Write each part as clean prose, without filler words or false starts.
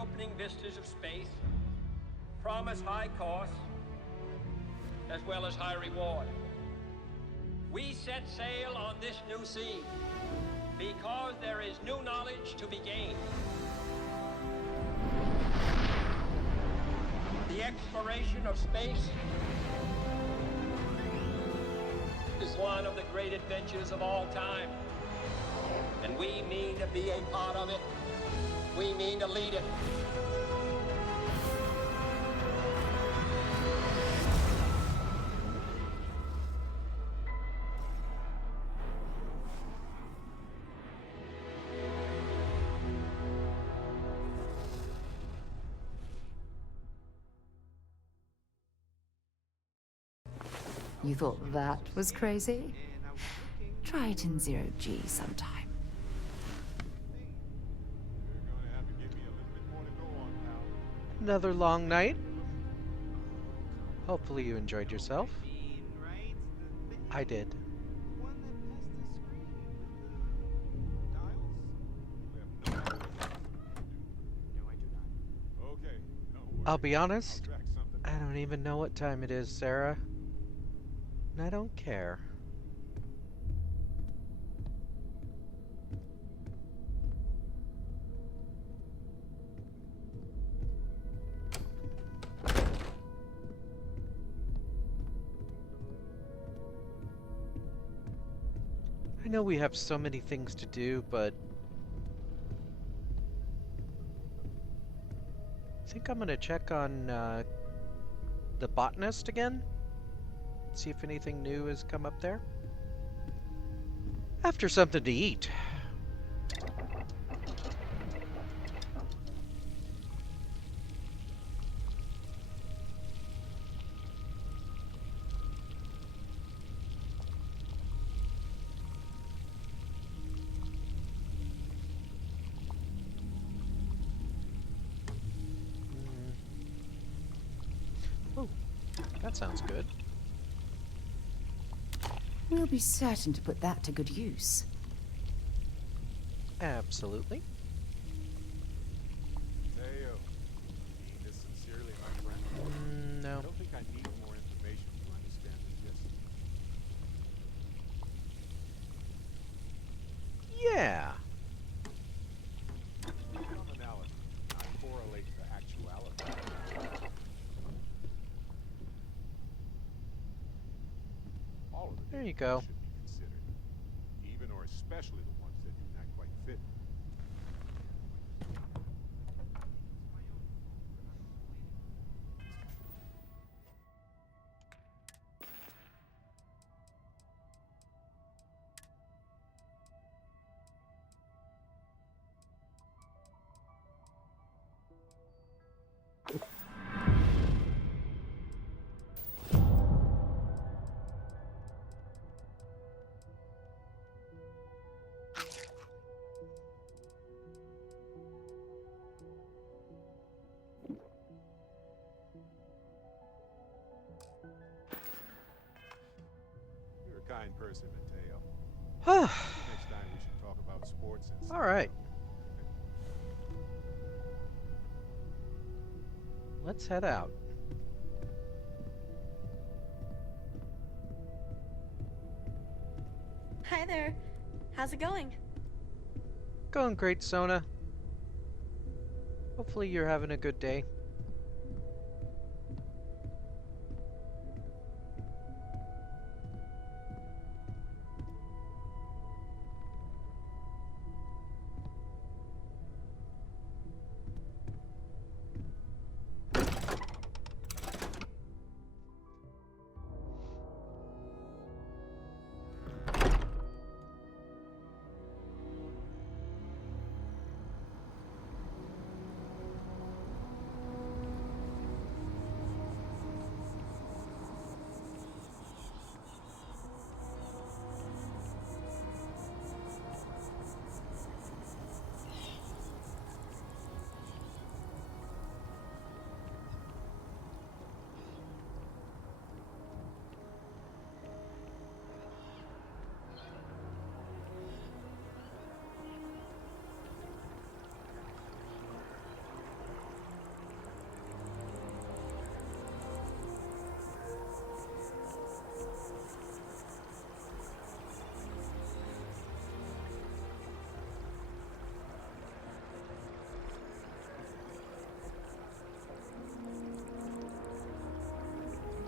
opening vistas of space promise high costs as well as high reward. We set sail on this new sea because there is new knowledge to be gained. The exploration of space is one of the great adventures of all time. And we mean to be a part of it. We mean to lead it. You thought that was crazy? Try it in 0G sometime. Another long night. Hopefully you enjoyed yourself. I did. I'll be honest, I don't even know what time it is, Sarah. And I don't care. I know we have so many things to do, but I think I'm gonna check on the botanist again. See if anything new has come up there. After something to eat. Oh, that sounds good. We'll be certain to put that to good use. Absolutely. Heyo. Mean this sincerely, my friend. No. I don't think I need more information to understand the gist. Yeah. Commonality not correlate to actuality. All of the There you details go. should be considered, even or especially the ones that do not quite fit. You're a kind person, Mateo. Next time we should talk about sports and All right. Let's head out. Hi there. How's it going? Going great, Sona. Hopefully you're having a good day.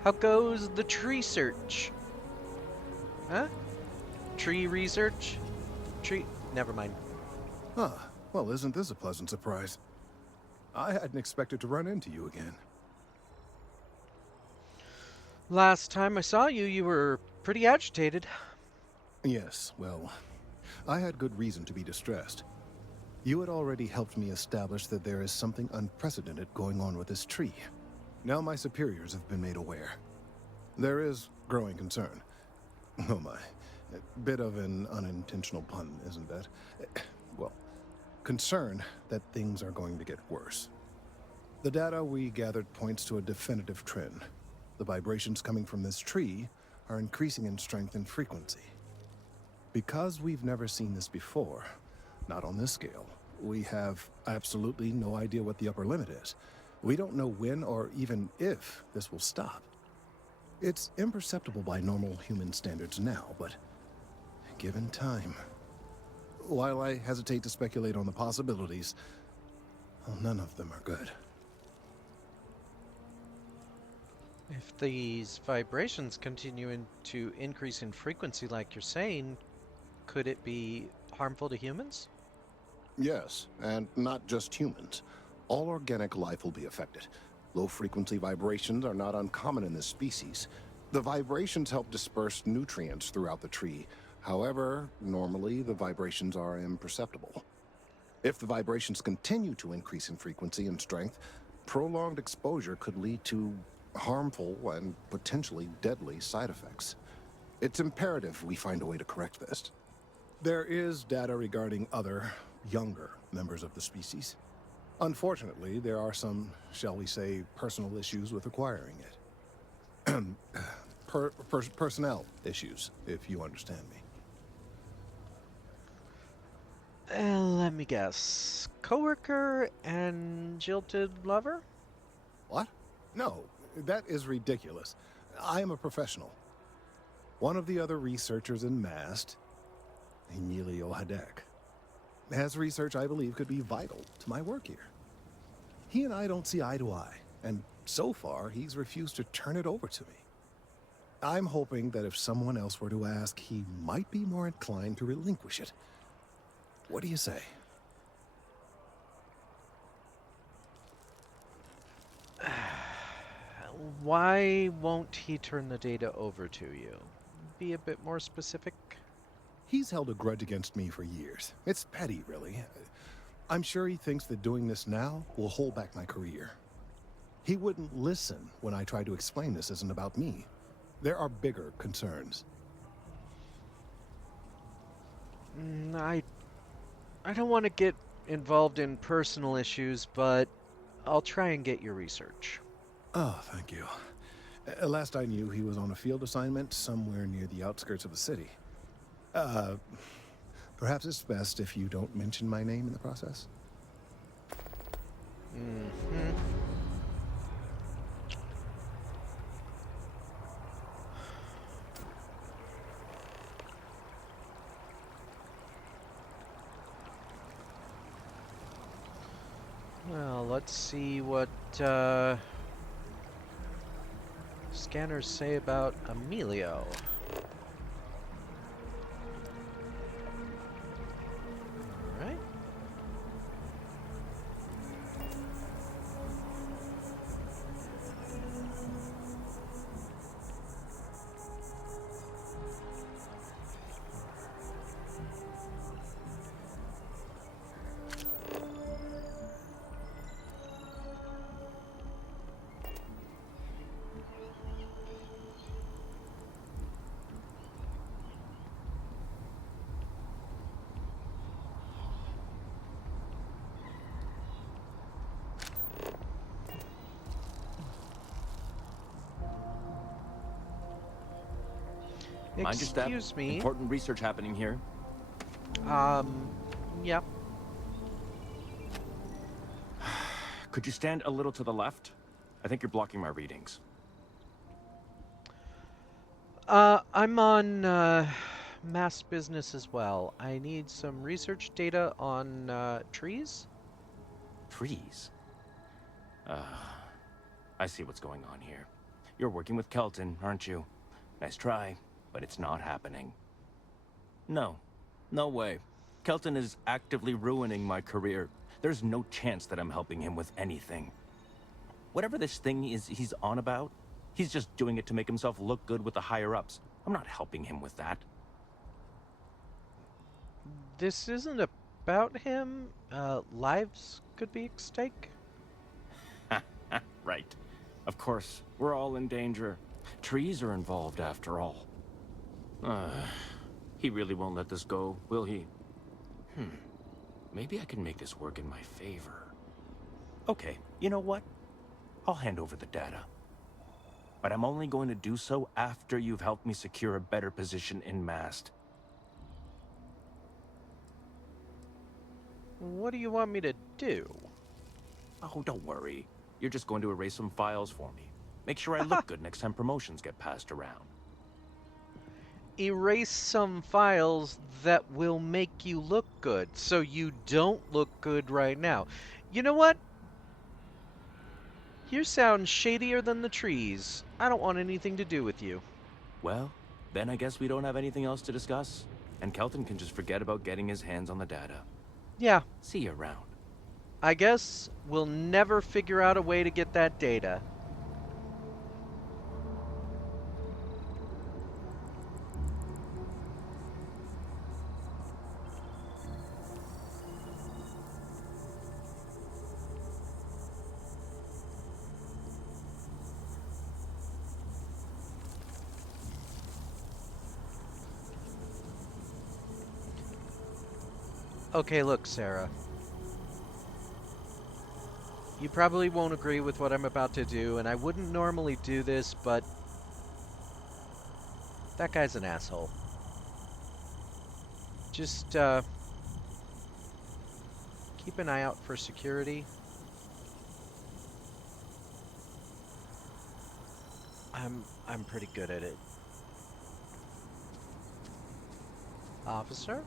How goes the tree search? Huh? Tree research? Tree... Never mind. Huh. Well, isn't this a pleasant surprise? I hadn't expected to run into you again. Last time I saw you, you were pretty agitated. Yes, well, I had good reason to be distressed. You had already helped me establish that there is something unprecedented going on with this tree. Now my superiors have been made aware. There is growing concern. Oh my. A bit of an unintentional pun, isn't that? Well, concern that things are going to get worse. The data we gathered points to a definitive trend. The vibrations coming from this tree are increasing in strength and frequency. Because we've never seen this before, not on this scale, we have absolutely no idea what the upper limit is. We don't know when or even if this will stop. It's imperceptible by normal human standards now, but given time... While I hesitate to speculate on the possibilities, well, none of them are good. If these vibrations continue to increase in frequency like you're saying, could it be harmful to humans? Yes, and not just humans. All organic life will be affected. Low-frequency vibrations are not uncommon in this species. The vibrations help disperse nutrients throughout the tree. However, normally the vibrations are imperceptible. If the vibrations continue to increase in frequency and strength, prolonged exposure could lead to harmful and potentially deadly side effects. It's imperative we find a way to correct this. There is data regarding other, younger members of the species. Unfortunately, there are some, shall we say, personal issues with acquiring it. Personnel issues, if you understand me. Let me guess. Coworker and jilted lover? What? No, that is ridiculous. I am a professional. One of the other researchers in MAST, Emilio Hadek, has research I believe could be vital to my work here. He and I don't see eye to eye, and so far he's refused to turn it over to me. I'm hoping that if someone else were to ask, he might be more inclined to relinquish it. What do you say? Why won't he turn the data over to you? Be a bit more specific. He's held a grudge against me for years. It's petty, really. I'm sure he thinks that doing this now will hold back my career. He wouldn't listen when I tried to explain this isn't about me. There are bigger concerns. I don't want to get involved in personal issues, but I'll try and get your research. Oh, thank you. Last I knew, he was on a field assignment somewhere near the outskirts of the city. Perhaps it's best if you don't mention my name in the process? Mm-hmm. Well, let's see what scanners say about Emilio. All right. Mind your step. Excuse me. Important research happening here. Yep. Could you stand a little to the left? I think you're blocking my readings. I'm on mass business as well. I need some research data on trees. Trees? I see what's going on here. You're working with Kelton, aren't you? Nice try, but it's not happening. No. No way. Kelton is actively ruining my career. There's no chance that I'm helping him with anything. Whatever this thing is he's on about, he's just doing it to make himself look good with the higher-ups. I'm not helping him with that. This isn't about him. Lives could be at stake. Right. Of course, we're all in danger. Trees are involved after all. He really won't let this go, will he? Maybe I can make this work in my favor. Okay, you know what? I'll hand over the data. But I'm only going to do so after you've helped me secure a better position in Mast. What do you want me to do? Oh, don't worry. You're just going to erase some files for me. Make sure I look good next time promotions get passed around. Erase some files that will make you look good, so you don't look good right now. You know what? You sound shadier than the trees. I don't want anything to do with you. Well, then I guess we don't have anything else to discuss. And Kelton can just forget about getting his hands on the data. Yeah, See you around. I guess we'll never figure out a way to get that data. Okay, look, Sarah. You probably won't agree with what I'm about to do, and I wouldn't normally do this, but that guy's an asshole. Just, keep an eye out for security. I'm pretty good at it. Officer?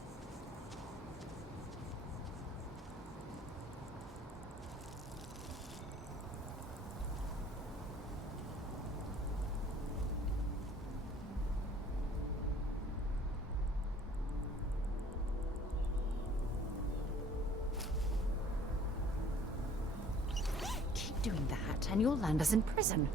Keep doing that, and you'll land us in prison.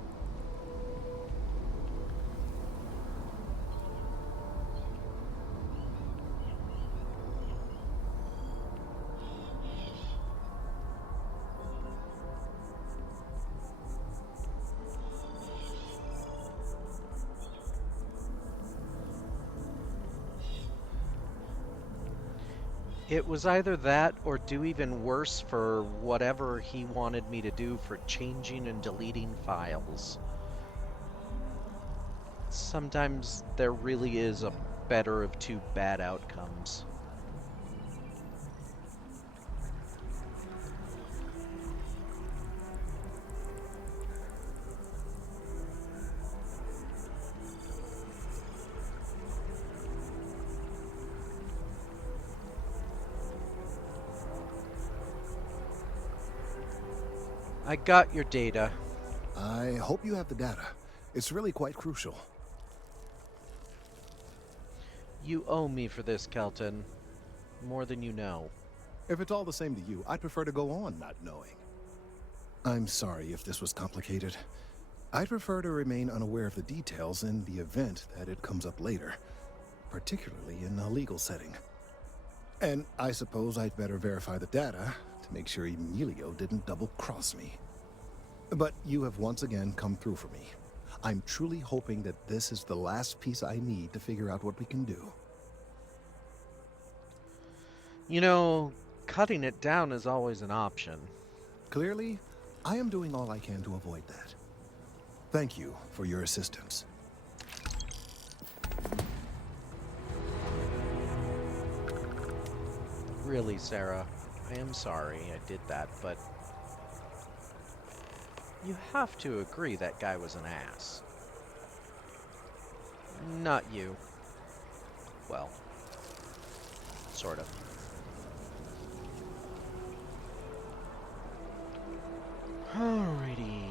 It was either that or do even worse for whatever he wanted me to do for changing and deleting files. Sometimes there really is a better of two bad outcomes. I got your data. I hope you have the data. It's really quite crucial. You owe me for this, Kelton. More than you know. If it's all the same to you, I'd prefer to go on not knowing. I'm sorry if this was complicated. I'd prefer to remain unaware of the details in the event that it comes up later, particularly in a legal setting. And I suppose I'd better verify the data to make sure Emilio didn't double-cross me. But you have once again come through for me. I'm truly hoping that this is the last piece I need to figure out what we can do. You know, cutting it down is always an option. Clearly, I am doing all I can to avoid that. Thank you for your assistance. Really, Sarah, I am sorry I did that, but you have to agree that guy was an ass. Not you. Well, sort of. Alrighty.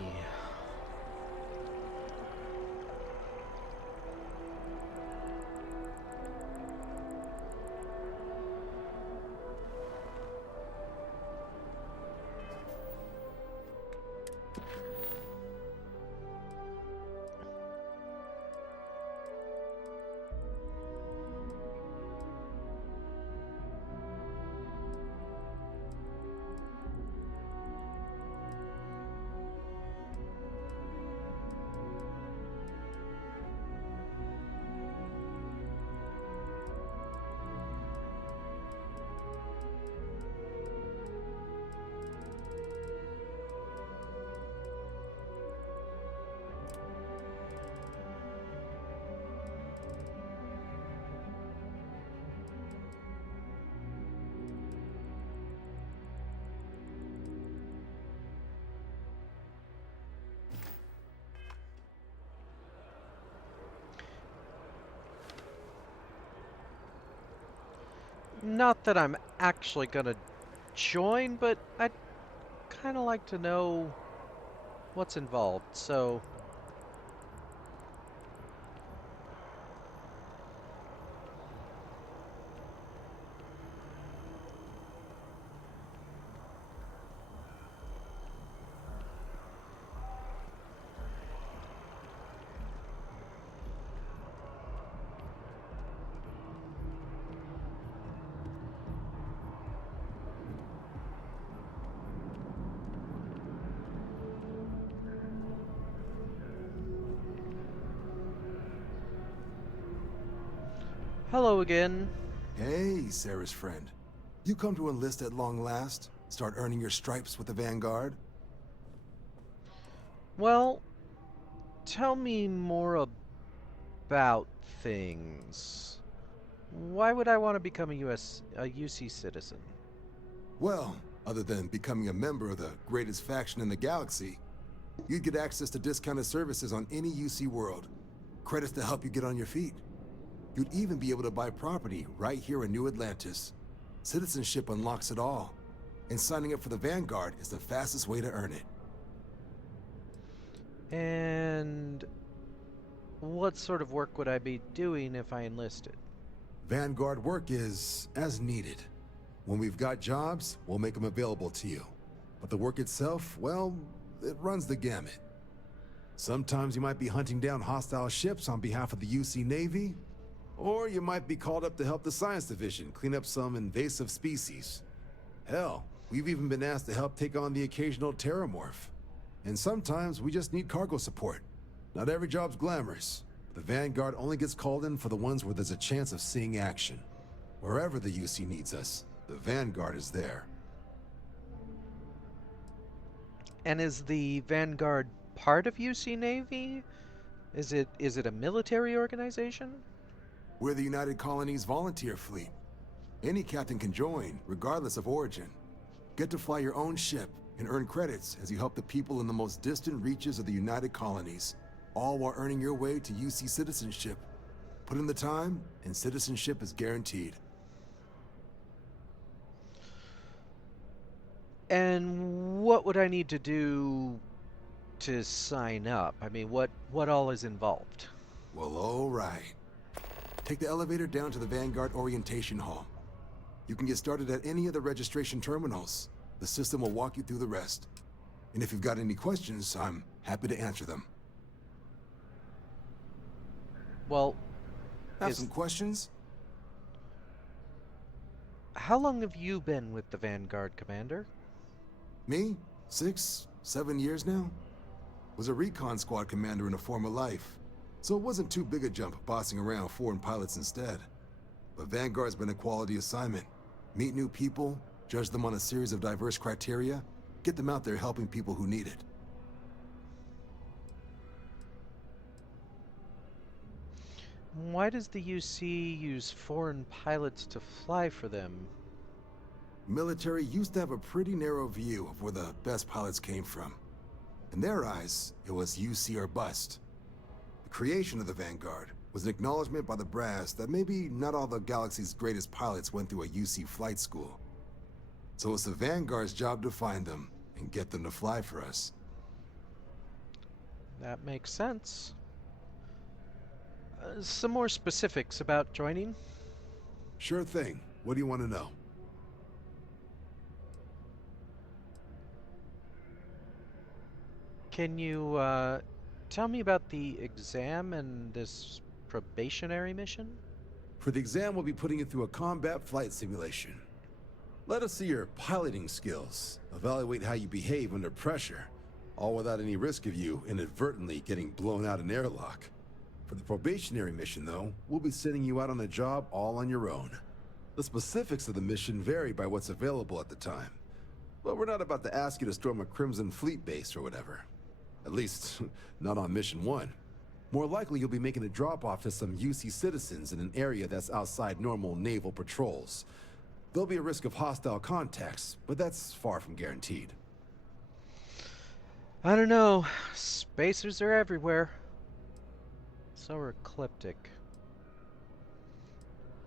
Not that I'm actually gonna join, but I'd kind of like to know what's involved, so... Hello again. Hey, Sarah's friend. You come to enlist at long last? Start earning your stripes with the Vanguard? Well, tell me more about things. Why would I want to become a UC citizen? Well, other than becoming a member of the greatest faction in the galaxy, you'd get access to discounted services on any UC world. Credits to help you get on your feet. You'd even be able to buy property right here in New Atlantis. Citizenship unlocks it all, and signing up for the Vanguard is the fastest way to earn it. And what sort of work would I be doing if I enlisted? Vanguard work is as needed. When we've got jobs, we'll make them available to you. But the work itself, well, it runs the gamut. Sometimes you might be hunting down hostile ships on behalf of the UC Navy, or you might be called up to help the Science Division clean up some invasive species. Hell, we've even been asked to help take on the occasional terramorph. And sometimes we just need cargo support. Not every job's glamorous. The Vanguard only gets called in for the ones where there's a chance of seeing action. Wherever the UC needs us, the Vanguard is there. And is the Vanguard part of UC Navy? Is it a military organization? We're the United Colonies Volunteer Fleet. Any captain can join, regardless of origin. Get to fly your own ship and earn credits as you help the people in the most distant reaches of the United Colonies, all while earning your way to UC citizenship. Put in the time, and citizenship is guaranteed. And what would I need to do to sign up? I mean, what all is involved? Well, all right. Take the elevator down to the Vanguard Orientation Hall. You can get started at any of the registration terminals. The system will walk you through the rest. And if you've got any questions, I'm happy to answer them. Well, Have some questions? how long have you been with the Vanguard, Commander? Me? 6, 7 years now? Was a recon squad commander in a former life. So it wasn't too big a jump bossing around foreign pilots instead. But Vanguard's been a quality assignment. Meet new people, judge them on a series of diverse criteria, get them out there helping people who need it. Why does the UC use foreign pilots to fly for them? Military used to have a pretty narrow view of where the best pilots came from. In their eyes, it was UC or bust. The creation of the Vanguard was an acknowledgement by the brass that maybe not all the galaxy's greatest pilots went through a UC flight school. So it's the Vanguard's job to find them and get them to fly for us. That makes sense. Some more specifics about joining? Sure thing. What do you want to know? Can you tell me about the exam and this probationary mission? For the exam, we'll be putting you through a combat flight simulation. Let us see your piloting skills, evaluate how you behave under pressure, all without any risk of you inadvertently getting blown out an airlock. For the probationary mission, though, we'll be sending you out on a job all on your own. The specifics of the mission vary by what's available at the time. But we're not about to ask you to storm a Crimson Fleet base or whatever. At least, not on Mission 1. More likely, you'll be making a drop-off to some UC citizens in an area that's outside normal naval patrols. There'll be a risk of hostile contacts, but that's far from guaranteed. I don't know. Spacers are everywhere. So are ecliptic.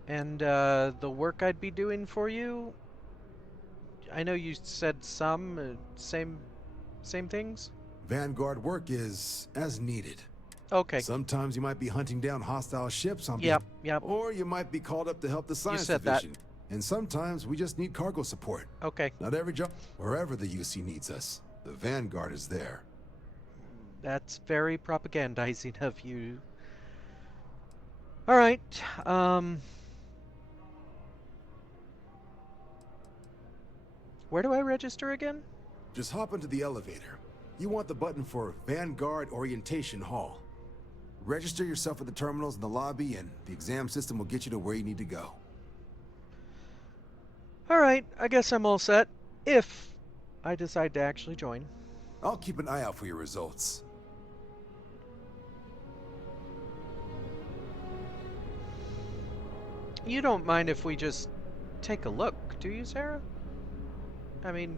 And the work I'd be doing for you, I know you said some, same things? Vanguard work is as needed. Okay. Sometimes you might be hunting down hostile ships on Yep. or you might be called up to help the science said that. division. And sometimes we just need cargo support. Okay. Not every job, wherever the UC needs us, the Vanguard is there. That's very propagandizing of you. All right. Where do I register again? Just hop into the elevator. You want the button for Vanguard Orientation Hall. Register yourself at the terminals in the lobby, and the exam system will get you to where you need to go. All right, I guess I'm all set. If I decide to actually join. I'll keep an eye out for your results. You don't mind if we just take a look, do you, Sarah? I mean,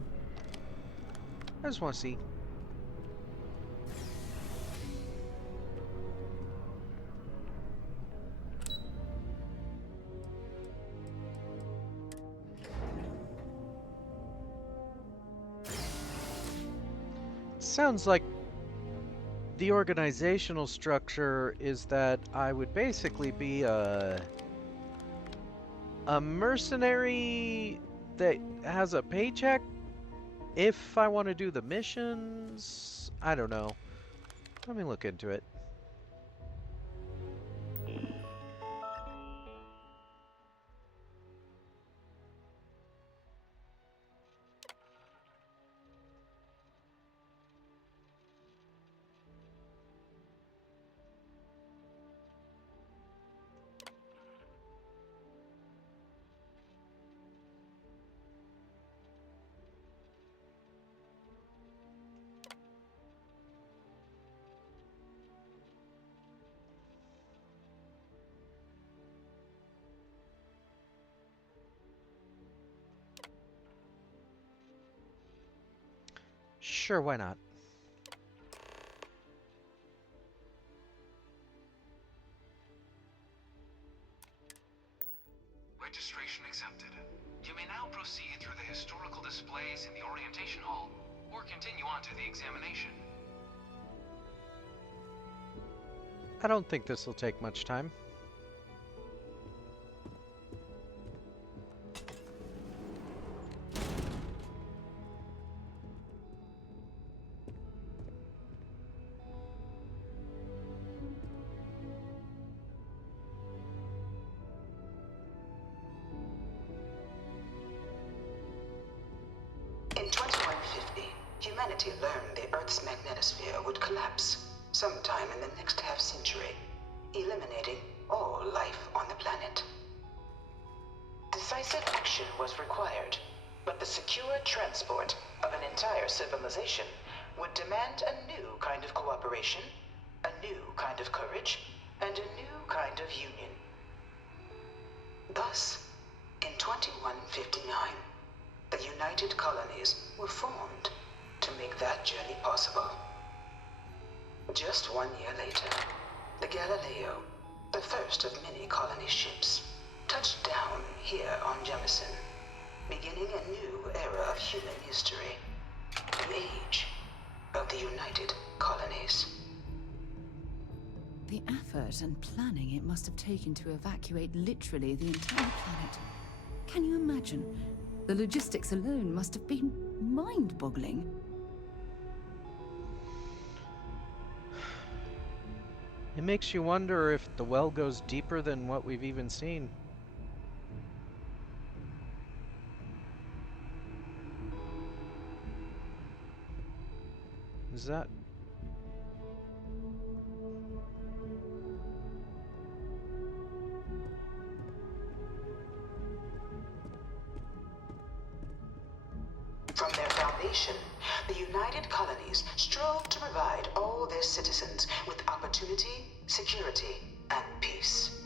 I just want to see. Sounds like the organizational structure is that I would basically be a mercenary that has a paycheck if I want to do the missions. I don't know. Let me look into it. Sure, why not? Registration accepted. You may now proceed through the historical displays in the orientation hall, or continue on to the examination. I don't think this will take much time. In 2150, humanity learned the Earth's magnetosphere would collapse sometime in the next half-century, eliminating all life on the planet. Decisive action was required, but the secure transport of an entire civilization would demand a new kind of cooperation, a new kind of courage, and a new kind of union. Thus, in 2159, the United Colonies were formed to make that journey possible. Just 1 year later, the Galileo, the first of many colony ships, touched down here on Jemison, beginning a new era of human history, the age of the United Colonies. The effort and planning it must have taken to evacuate literally the entire planet. Can you imagine? The logistics alone must have been mind-boggling. It makes you wonder if the well goes deeper than what we've even seen. Is that... From their foundation, the United Colonies strove to provide all their citizens with opportunity, security, and peace.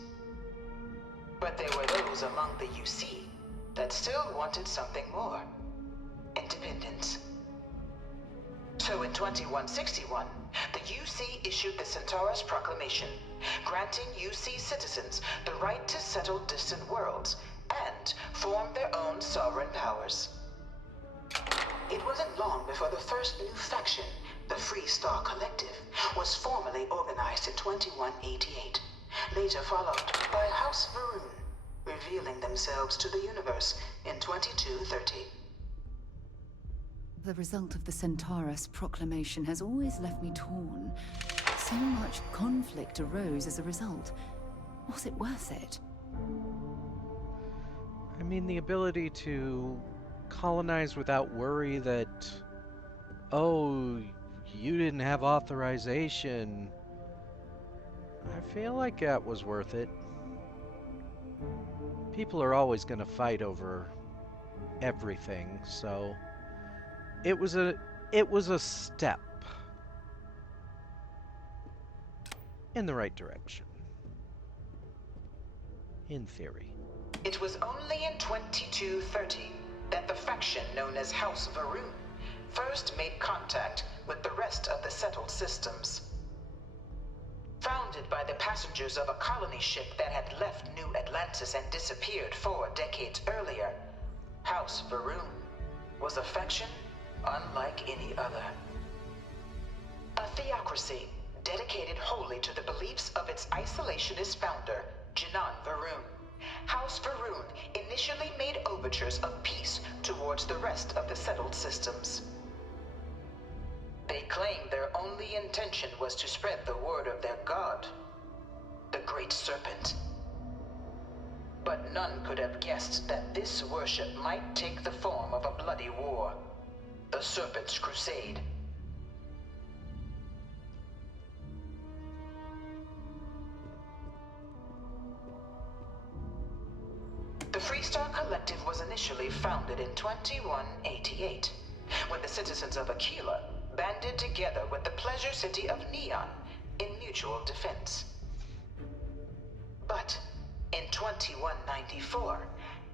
But there were those among the UC that still wanted something more. Independence. So in 2161, the UC issued the Centaurus Proclamation, granting UC citizens the right to settle distant worlds and form their own sovereign powers. It wasn't long before the first new faction, the Free Star Collective, was formally organized in 2188, later followed by House Varun, revealing themselves to the universe in 2230. The result of the Centaurus Proclamation has always left me torn. So much conflict arose as a result. Was it worth it? I mean, the ability to colonize without worry that, oh, you didn't have authorization. I feel like that was worth it. People are always going to fight over everything, so it was a step in the right direction. In theory. It was only in 2230 that the faction known as House Varun first made contact with the rest of the settled systems. Founded by the passengers of a colony ship that had left New Atlantis and disappeared 4 decades earlier, House Varun was a faction unlike any other. A theocracy dedicated wholly to the beliefs of its isolationist founder, Kidaen Varun. House Varun initially made overtures of peace towards the rest of the settled systems. They claimed their only intention was to spread the word of their god, the Great Serpent. But none could have guessed that this worship might take the form of a bloody war, the Serpent's Crusade. The Free Star Collective was initially founded in 2188, when the citizens of Aquila banded together with the pleasure city of Neon in mutual defense. But in 2194,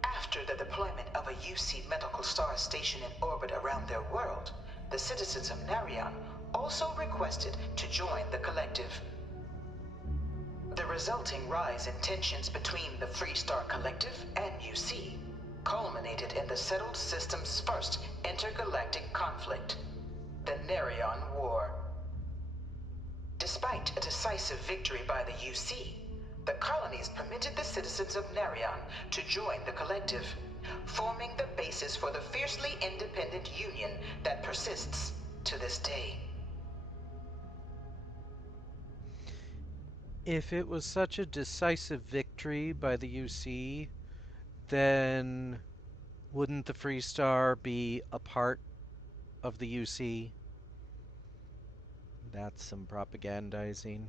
after the deployment of a UC medical star station in orbit around their world, the citizens of Narion also requested to join the collective. The resulting rise in tensions between the Free Star Collective and UC culminated in the settled system's first intergalactic conflict, the Narion War. Despite a decisive victory by the UC, the colonies permitted the citizens of Narion to join the collective, forming the basis for the fiercely independent union that persists to this day. If it was such a decisive victory by the UC, then wouldn't the Free Star be a part of the UC? That's some propagandizing.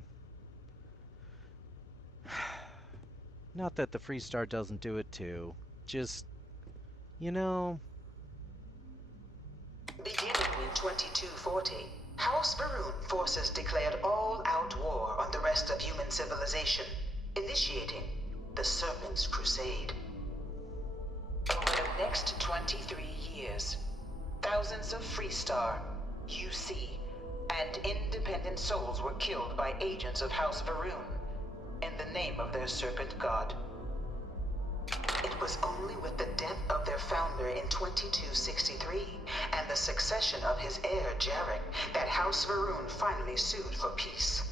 Not that the Free Star doesn't do it too. Just, you know... Beginning in 2240, House Varun forces declared all-out war on the rest of human civilization, initiating the Serpent's Crusade. Over the next 23 years, thousands of Free Star, UC, and independent souls were killed by agents of House Varun in the name of their serpent god. It was only with the death of their founder in 2263 and the succession of his heir Jarek that House Varun finally sued for peace.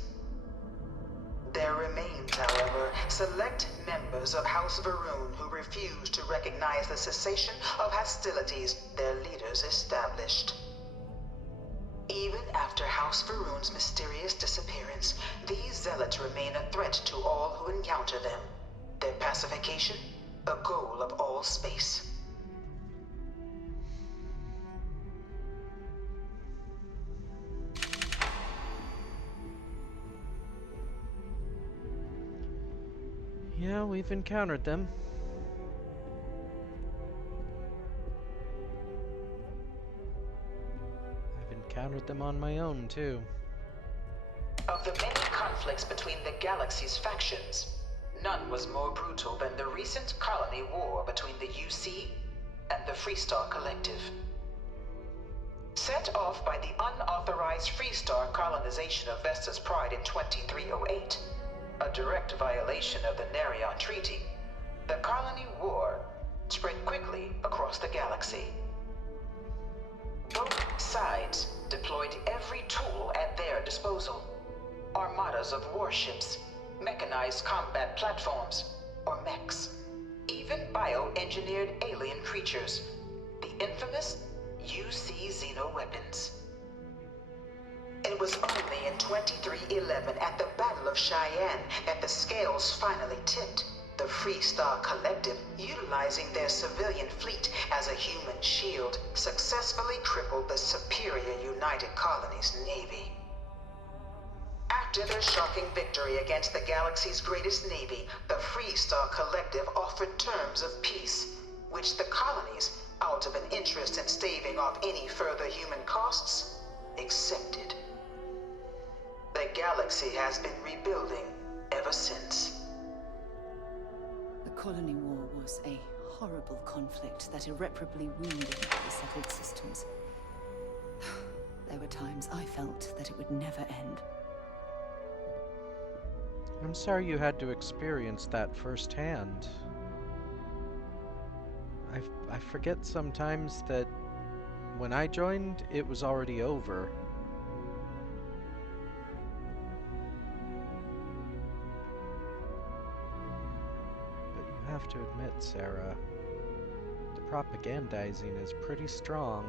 There remains, however, select members of House Varun who refuse to recognize the cessation of hostilities their leaders established. Even after House Varun's mysterious disappearance, these zealots remain a threat to all who encounter them. Their pacification, a goal of all space. Yeah, we've encountered them. I've encountered them on my own, too. Of the many conflicts between the galaxy's factions, none was more brutal than the recent colony war between the UC and the Free Star Collective. Set off by the unauthorized Freestar colonization of Vesta's Pride in 2308, a direct violation of the Nerion Treaty, the colony war spread quickly across the galaxy. Both sides deployed every tool at their disposal. Armadas of warships, mechanized combat platforms, or mechs, even bioengineered alien creatures, the infamous UC xeno-weapons. It was only in 2311 at the Battle of Cheyenne that the scales finally tipped. The Freestar Collective, utilizing their civilian fleet as a human shield, successfully crippled the superior United Colonies Navy. After their shocking victory against the galaxy's greatest navy, the Freestar Collective offered terms of peace, which the colonies, out of an interest in staving off any further human costs, accepted. The galaxy has been rebuilding ever since. The colony war was a horrible conflict that irreparably wounded the settled systems. There were times I felt that it would never end. I'm sorry you had to experience that firsthand. I forget sometimes that when I joined, it was already over. But you have to admit, Sarah, the propagandizing is pretty strong.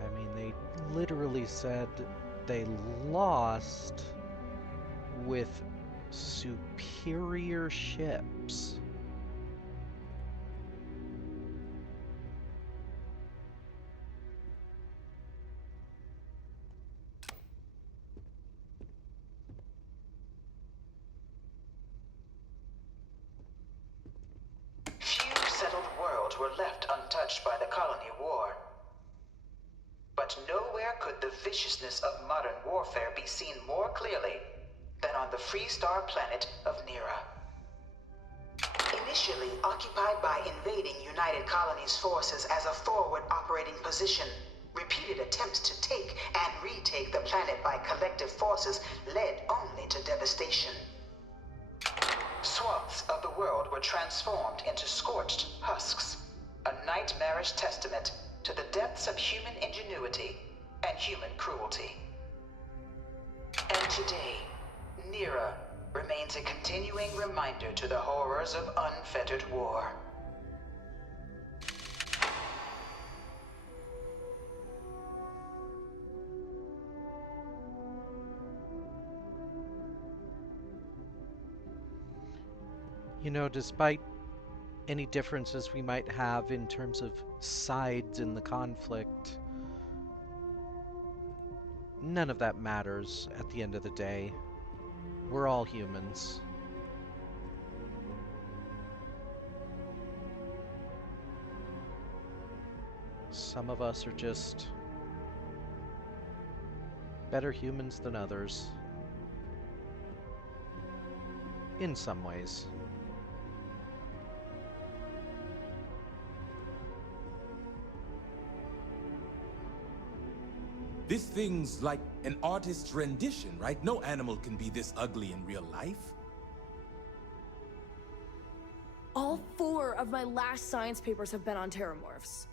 I mean, they literally said they lost with superior ships. Few settled worlds were left untouched by the colony war. But nowhere could the viciousness of modern warfare be seen more clearly than on the Freestar planet of Nera. Initially occupied by invading United Colonies forces as a forward operating position, repeated attempts to take and retake the planet by collective forces led only to devastation. Swaths of the world were transformed into scorched husks, a nightmarish testament to the depths of human ingenuity and human cruelty. And today, Nera remains a continuing reminder to the horrors of unfettered war. You know, despite any differences we might have in terms of sides in the conflict, none of that matters at the end of the day. We're all humans. Some of us are just better humans than others. In some ways. This thing's like an artist's rendition, right? No animal can be this ugly in real life. All 4 of my last science papers have been on terramorphs.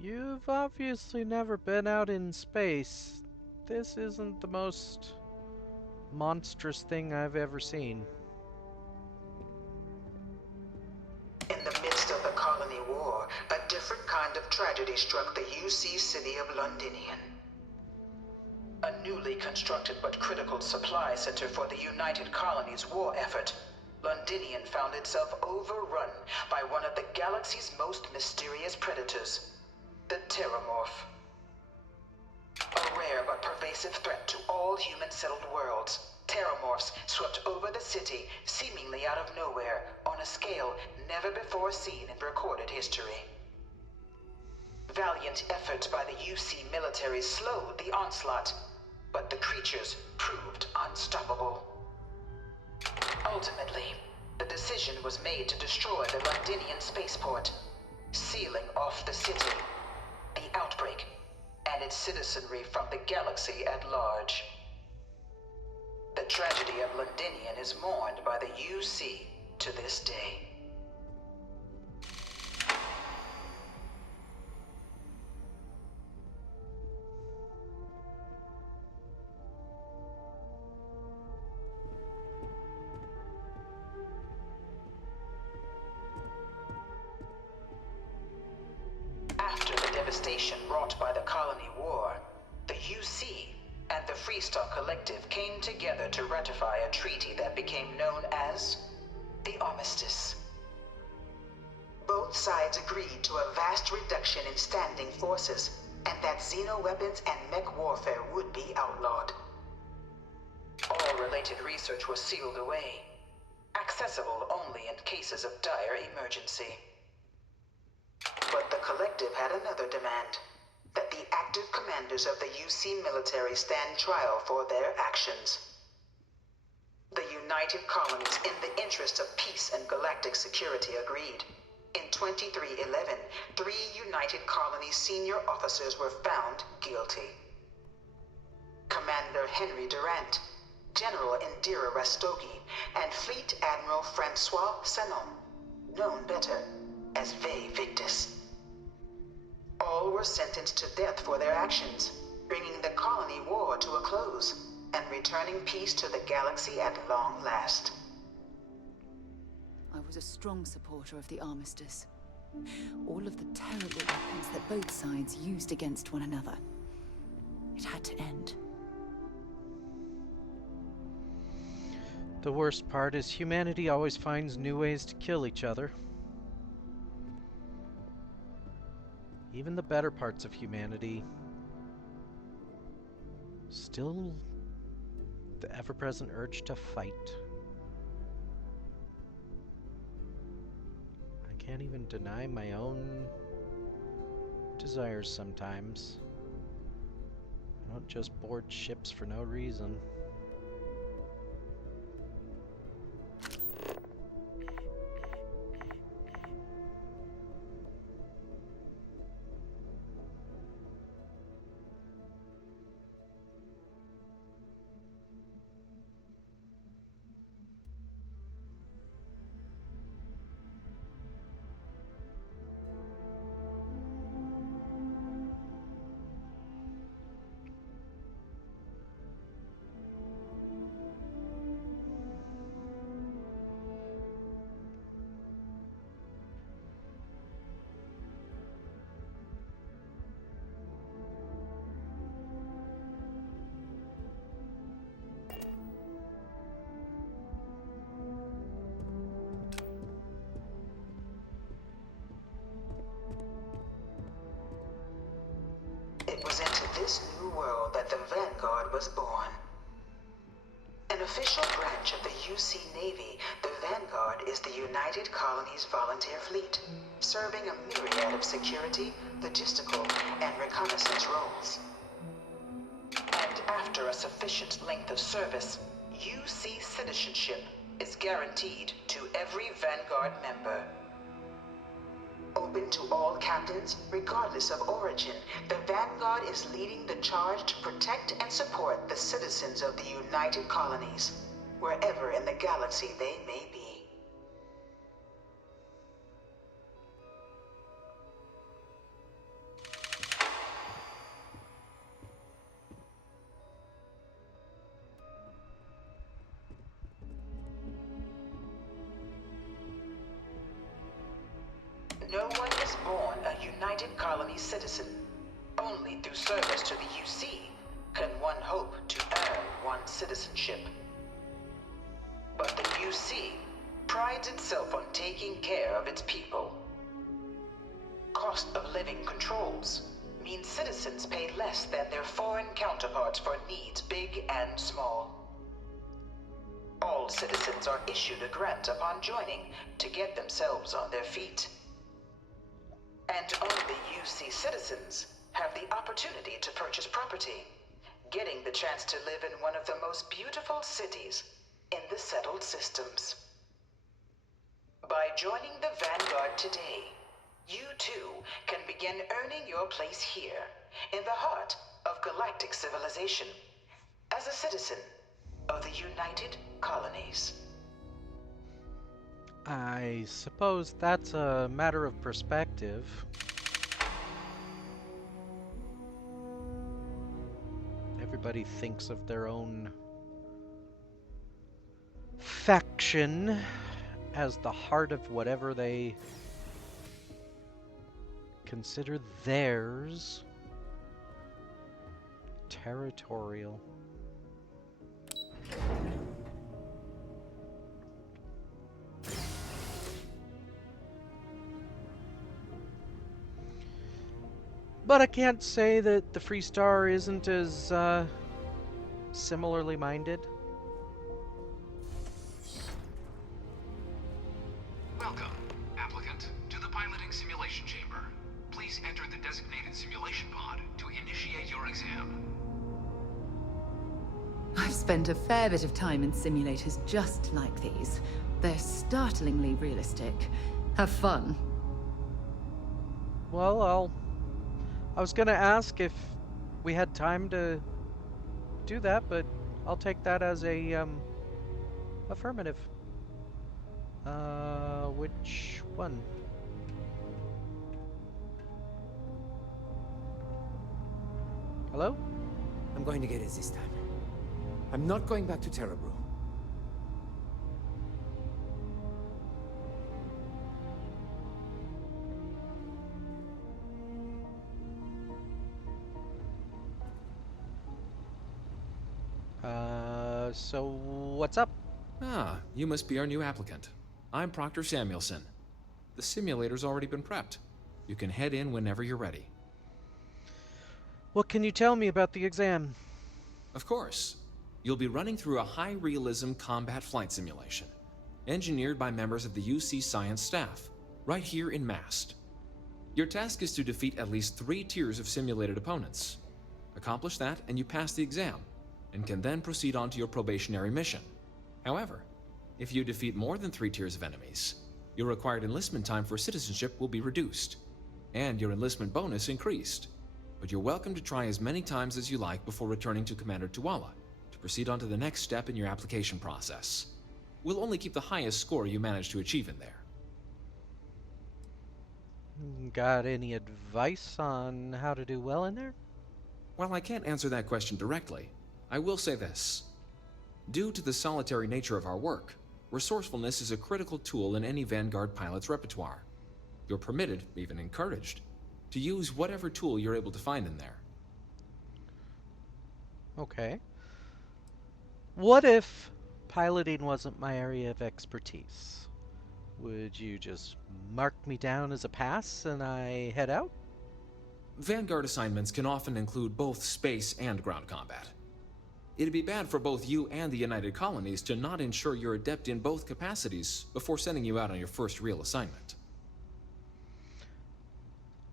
You've obviously never been out in space. This isn't the most monstrous thing I've ever seen. In the midst of the colony war, a different kind of tragedy struck the UC city of Londinian. A newly constructed but critical supply center for the United Colonies war effort, Londinian found itself overrun by one of the galaxy's most mysterious predators, the Terramorph. A rare but pervasive threat to all human-settled worlds, Terramorphs swept over the city, seemingly out of nowhere, on a scale never before seen in recorded history. Valiant efforts by the UC military slowed the onslaught, but the creatures proved unstoppable. Ultimately, the decision was made to destroy the Londinian spaceport, sealing off the city, the outbreak, and its citizenry from the galaxy at large. The tragedy of Londinian is mourned by the UC to this day. After the devastation wrought by the Colony War, the UC and the Freestar Collective came together to ratify a treaty that became known as the Armistice. Both sides agreed to a vast reduction in standing forces, and that xeno-weapons and mech warfare would be outlawed. All related research was sealed away, accessible only in cases of dire emergency. But the Collective had another demand, that the active commanders of the UC military stand trial for their actions. The United Colonies, in the interest of peace and galactic security, agreed. In 2311, 3 United Colonies senior officers were found guilty. Commander Henry Durant, General Indira Rastogi, and Fleet Admiral Francois Sanon, known better as Ve Victus. All were sentenced to death for their actions, bringing the colony war to a close and returning peace to the galaxy at long last. I was a strong supporter of the Armistice. All of the terrible weapons that both sides used against one another. It had to end. The worst part is humanity always finds new ways to kill each other. Even the better parts of humanity still the ever-present urge to fight. I can't even deny my own desires sometimes. I don't just board ships for no reason. It was into this new world that the Vanguard was born. An official branch of the UC Navy, the Vanguard is the United Colonies Volunteer Fleet, serving a myriad of security, logistical, and reconnaissance roles. And after a sufficient length of service, UC citizenship is guaranteed to every Vanguard member. Open to all captains, regardless of origin, the Vanguard is leading the charge to protect and support the citizens of the United Colonies, wherever in the galaxy they may be. No one is born a United Colony citizen. Only through service to the UC can one hope to earn one's citizenship. But the UC prides itself on taking care of its people. Cost of living controls mean citizens pay less than their foreign counterparts for needs big and small. All citizens are issued a grant upon joining to get themselves on their feet. And only UC citizens have the opportunity to purchase property, getting the chance to live in one of the most beautiful cities in the settled systems. By joining the Vanguard today, You too can begin earning your place here, in the heart of galactic civilization, as a citizen of the United Colonies. I suppose that's a matter of perspective. Everybody thinks of their own faction as the heart of whatever they consider theirs. Territorial. But I can't say that the Free Star isn't as similarly minded. Welcome, applicant, to the piloting simulation chamber. Please enter the designated simulation pod to initiate your exam. I've spent a fair bit of time in simulators just like these. They're startlingly realistic. Have fun. Well, I was gonna ask if we had time to do that, but I'll take that as a affirmative. Which one? Hello? I'm going to get it this time. I'm not going back to Terebro. So what's up? Ah, you must be our new applicant. I'm Proctor Samuelson. The simulator's already been prepped. You can head in whenever you're ready. What can you tell me about the exam? Of course. You'll be running through a high-realism combat flight simulation, engineered by members of the UC Science staff, right here in Mast. Your task is to defeat at least 3 tiers of simulated opponents. Accomplish that, and you pass the exam, and can then proceed on to your probationary mission. However, if you defeat more than 3 tiers of enemies, your required enlistment time for citizenship will be reduced, and your enlistment bonus increased. But you're welcome to try as many times as you like before returning to Commander Tuala to proceed on to the next step in your application process. We'll only keep the highest score you manage to achieve in there. Got any advice on how to do well in there? While I can't answer that question directly, I will say this. Due to the solitary nature of our work, resourcefulness is a critical tool in any Vanguard pilot's repertoire. You're permitted, even encouraged, to use whatever tool you're able to find in there. Okay. What if piloting wasn't my area of expertise? Would you just mark me down as a pass and I head out? Vanguard assignments can often include both space and ground combat. It'd be bad for both you and the United Colonies to not ensure you're adept in both capacities before sending you out on your first real assignment.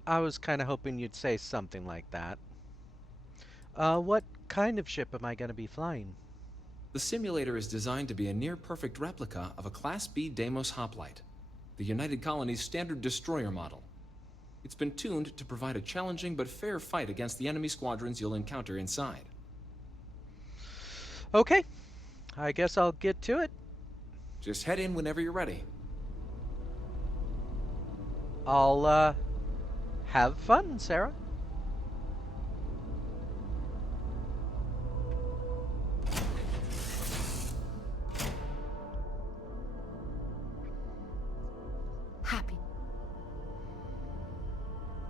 I was kind of hoping you'd say something like that. What kind of ship am I going to be flying? The simulator is designed to be a near-perfect replica of a Class B Deimos hoplite, the United Colony's standard destroyer model. It's been tuned to provide a challenging but fair fight against the enemy squadrons you'll encounter inside. Okay, I guess I'll get to it. Just head in whenever you're ready. I'll, have fun, Sarah. Happy.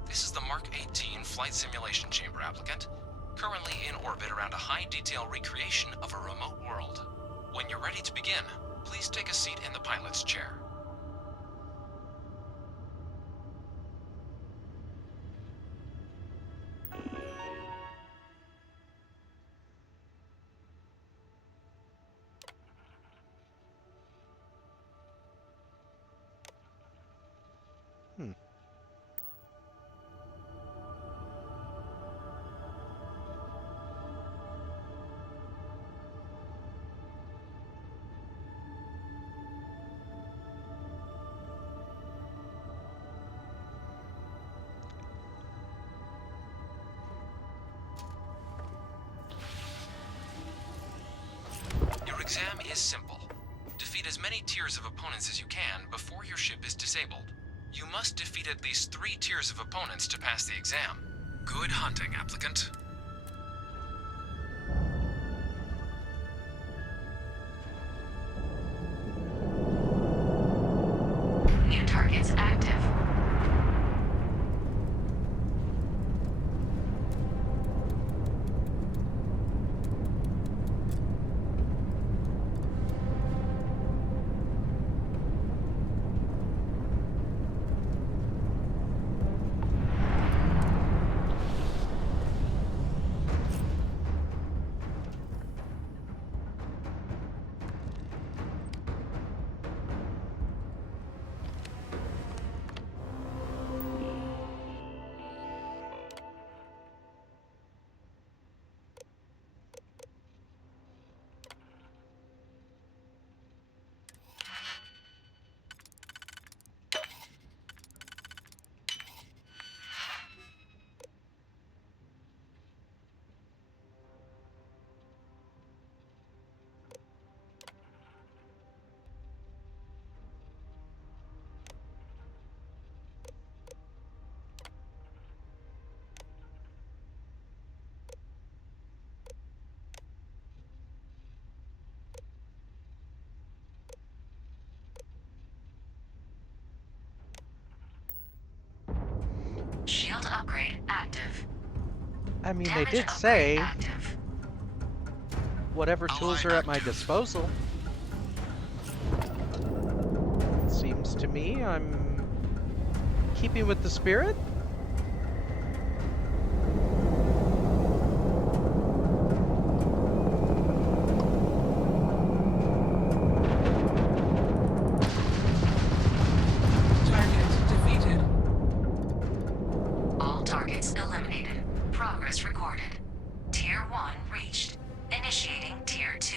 This is the Mark 18 Flight Simulation Chamber applicant, currently in orbit around a high-detail recreation of a remote world. When you're ready to begin, please take a seat in the pilot's chair. exam is simple. Defeat as many tiers of opponents as you can before your ship is disabled. You must defeat at least 3 tiers of opponents to pass the exam. Good hunting, applicant. New targets active. Shield upgrade active. I mean, Damage they did upgrade say active. whatever tools are at my disposal. Seems to me I'm keeping with the spirit. All targets eliminated. Progress recorded. Tier 1 reached. Initiating Tier 2.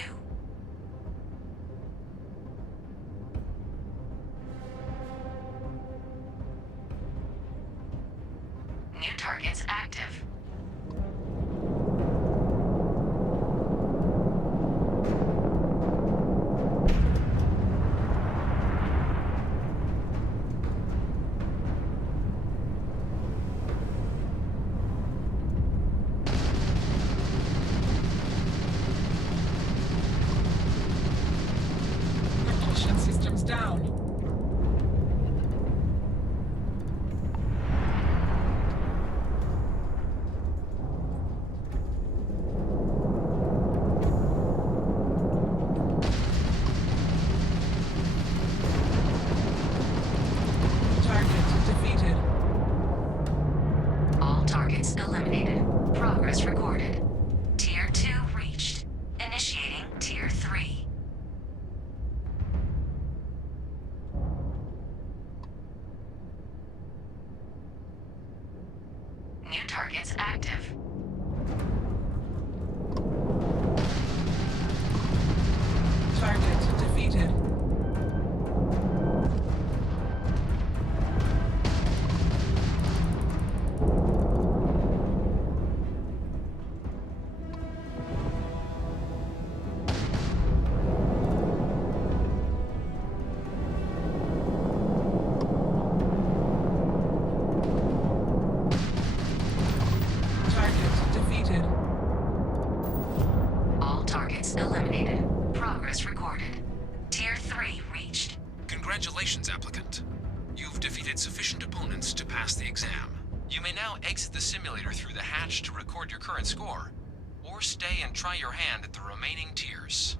New targets active. Propulsion systems down. Target defeated. All targets eliminated. Progress recorded. Tier 2 reached. Initiating Tier 3. New targets active. Target defeated. Target defeated. All targets eliminated. Progress recorded. Tier 3 reached. Congratulations, applicant. You've defeated sufficient opponents to pass the exam. You may now exit the simulator through the hatch to record your current score, or stay and try your hand at the remaining tiers.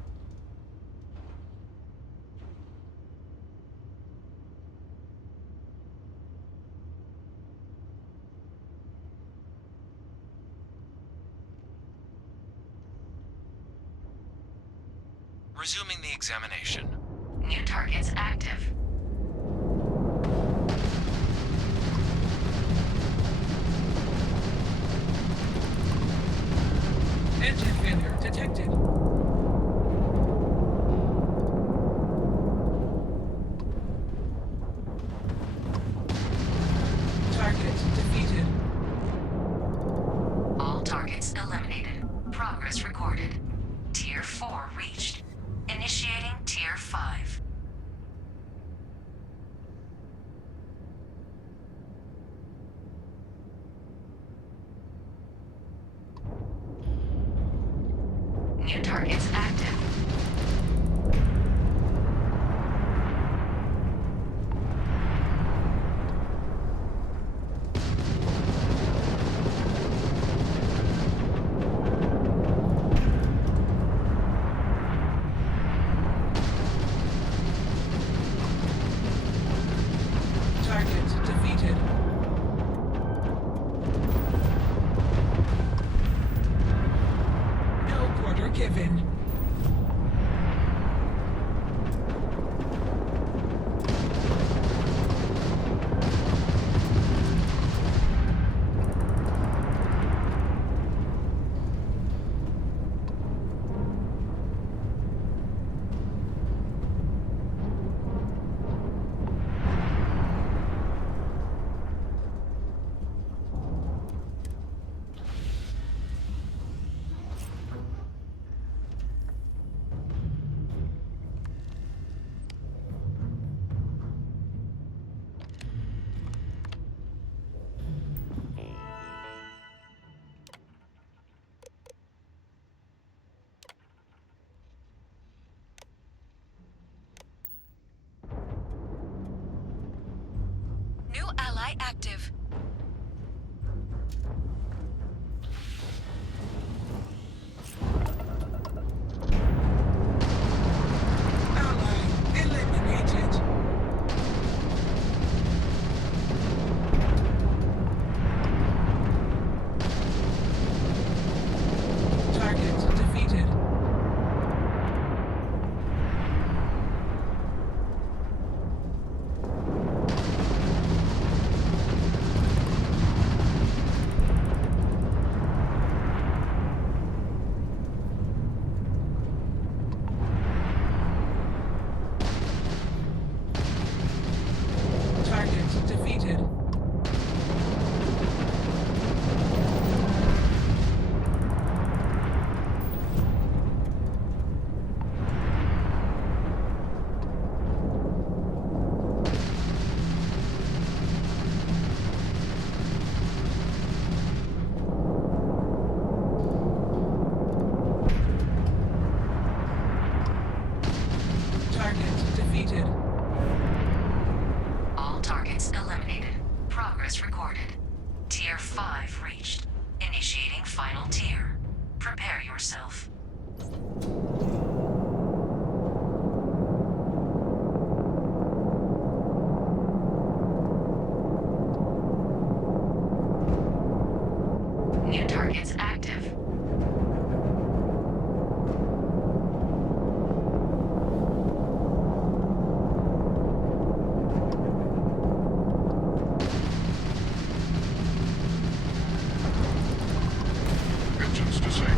Resuming the examination. New targets active. Engine failure detected. Target defeated. All targets eliminated. Progress recorded. Tier 4 reached. 5. New targets active. Target defeated. No quarter given. New ally active. Ally eliminated. Target defeated. Target defeated. Target defeated. All targets eliminated. Progress recorded. Tier 5 reached. Initiating final tier. Prepare yourself. New targets active. Engines disabled.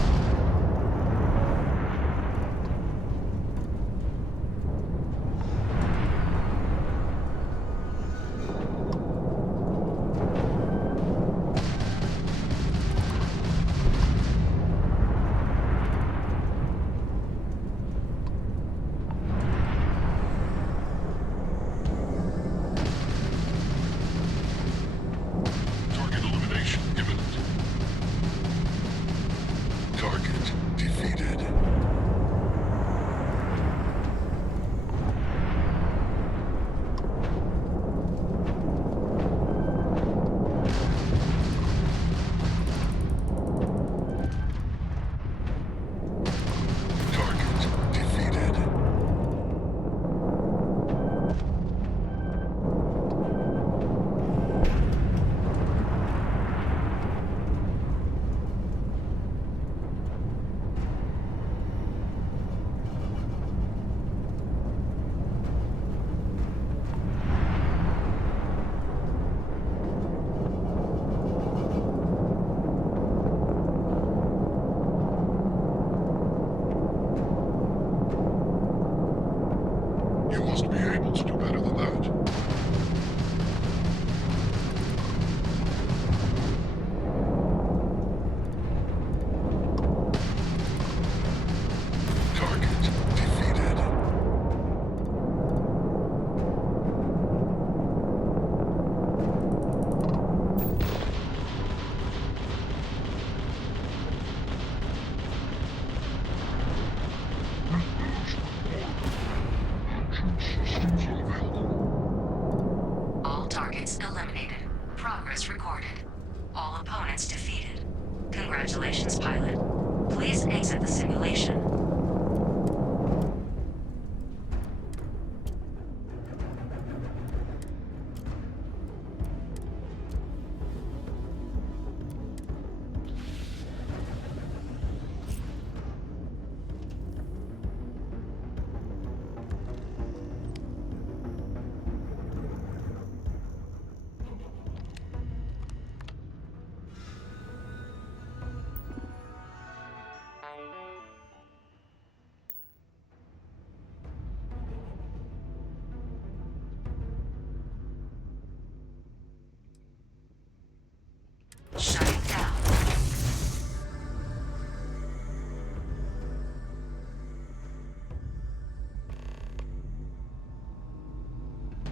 exit the simulation. Shutting down.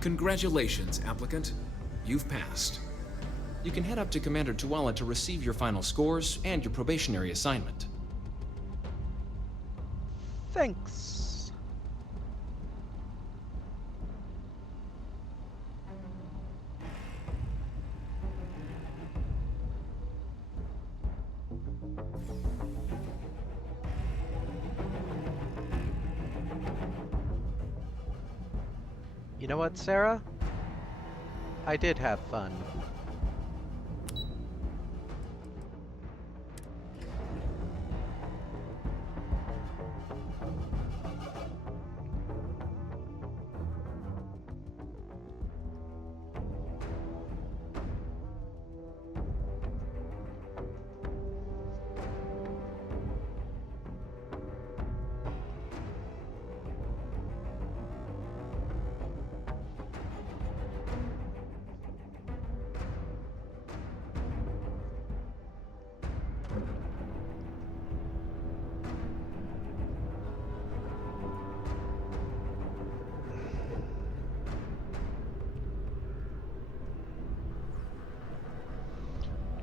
Congratulations, applicant. You've passed. You can head up to Commander Tuala to receive your final scores and your probationary assignment. Thanks. You know what, Sarah? I did have fun.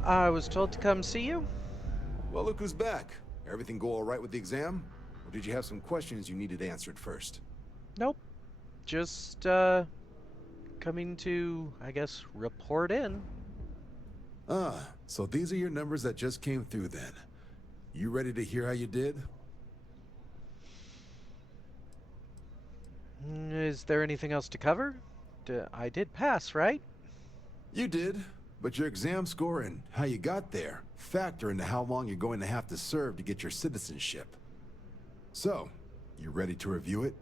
I was told to come see you. Well, look who's back. Everything go all right with the exam? Or did you have some questions you needed answered first? Nope. Just, coming to, I guess, report in. Ah, so these are your numbers that just came through then. You ready to hear how you did? Is there anything else to cover? I did pass, right? You did, but your exam score and how you got there factor into how long you're going to have to serve to get your citizenship. So, you ready to review it?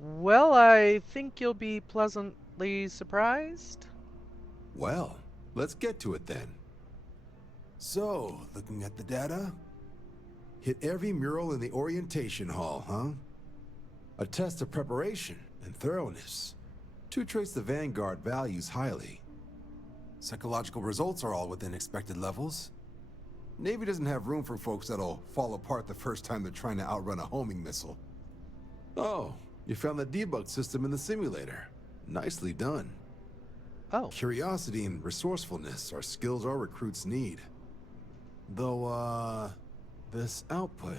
Well, I think you'll be pleasantly surprised. Well, let's get to it then. So, looking at the data, hit every mural in the orientation hall, huh? A test of preparation and thoroughness. 2 traits the Vanguard values highly. Psychological results are all within expected levels. Navy doesn't have room for folks that'll fall apart the first time they're trying to outrun a homing missile. Oh, you found the debug system in the simulator. Nicely done. Oh. Curiosity and resourcefulness are skills our recruits need. Though, this output...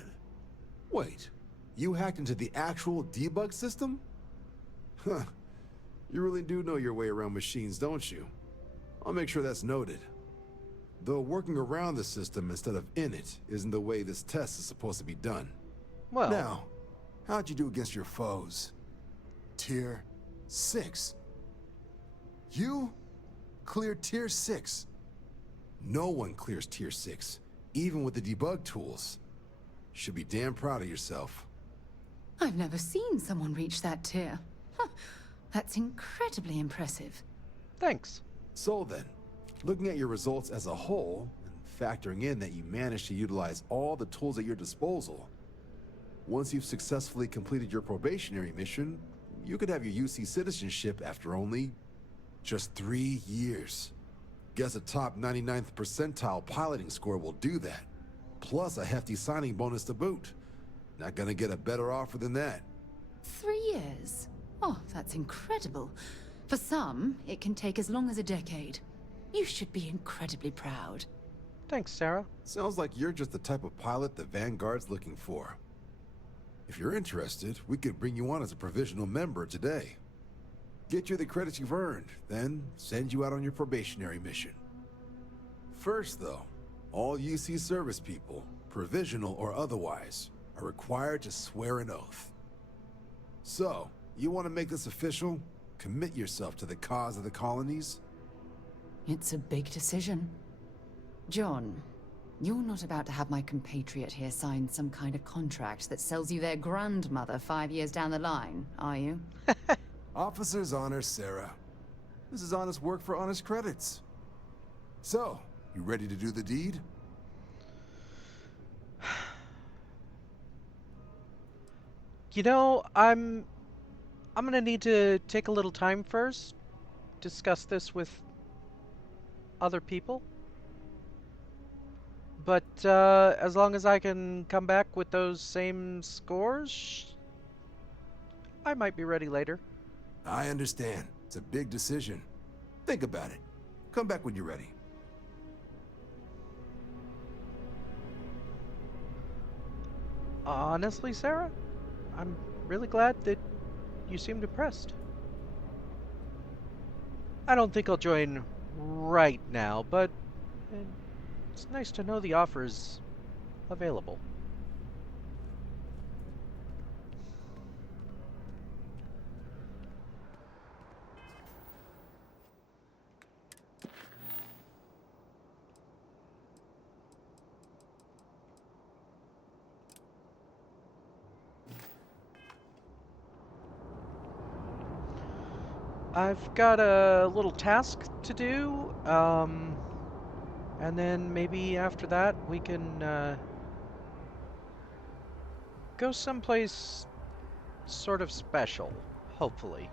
Wait, you hacked into the actual debug system? Huh. You really do know your way around machines, don't you? I'll make sure that's noted. Though working around the system instead of in it isn't the way this test is supposed to be done. Well... Now, how'd you do against your foes? Tier 6. You cleared Tier 6. No one clears Tier 6, even with the debug tools. Should be damn proud of yourself. I've never seen someone reach that tier. Huh. That's incredibly impressive. Thanks. So then, looking at your results as a whole, and factoring in that you managed to utilize all the tools at your disposal, once you've successfully completed your probationary mission, you could have your UC citizenship after only just 3 years. Guess a top 99th percentile piloting score will do that. Plus a hefty signing bonus to boot. Not gonna get a better offer than that. 3 years? Oh, that's incredible. For some, it can take as long as a decade. You should be incredibly proud. Thanks, Sarah. Sounds like you're just the type of pilot the Vanguard's looking for. If you're interested, we could bring you on as a provisional member today. Get you the credits you've earned, then send you out on your probationary mission. First, though, all UC service people, provisional or otherwise, are required to swear an oath. So, you want to make this official? Commit yourself to the cause of the colonies? It's a big decision. John, you're not about to have my compatriot here sign some kind of contract that sells you their grandmother 5 years down the line, are you? Officer's honor, Sarah. This is honest work for honest credits. So, you ready to do the deed? You know, I'm gonna need to take a little time first, discuss this with other people. But as long as I can come back with those same scores, I might be ready later. I understand. It's a big decision. Think about it. Come back when you're ready. Honestly, Sarah, I'm really glad that you seemed impressed. I don't think I'll join right now, but it's nice to know the offer is available. I've got a little task to do, and then maybe after that we can go someplace sort of special, hopefully.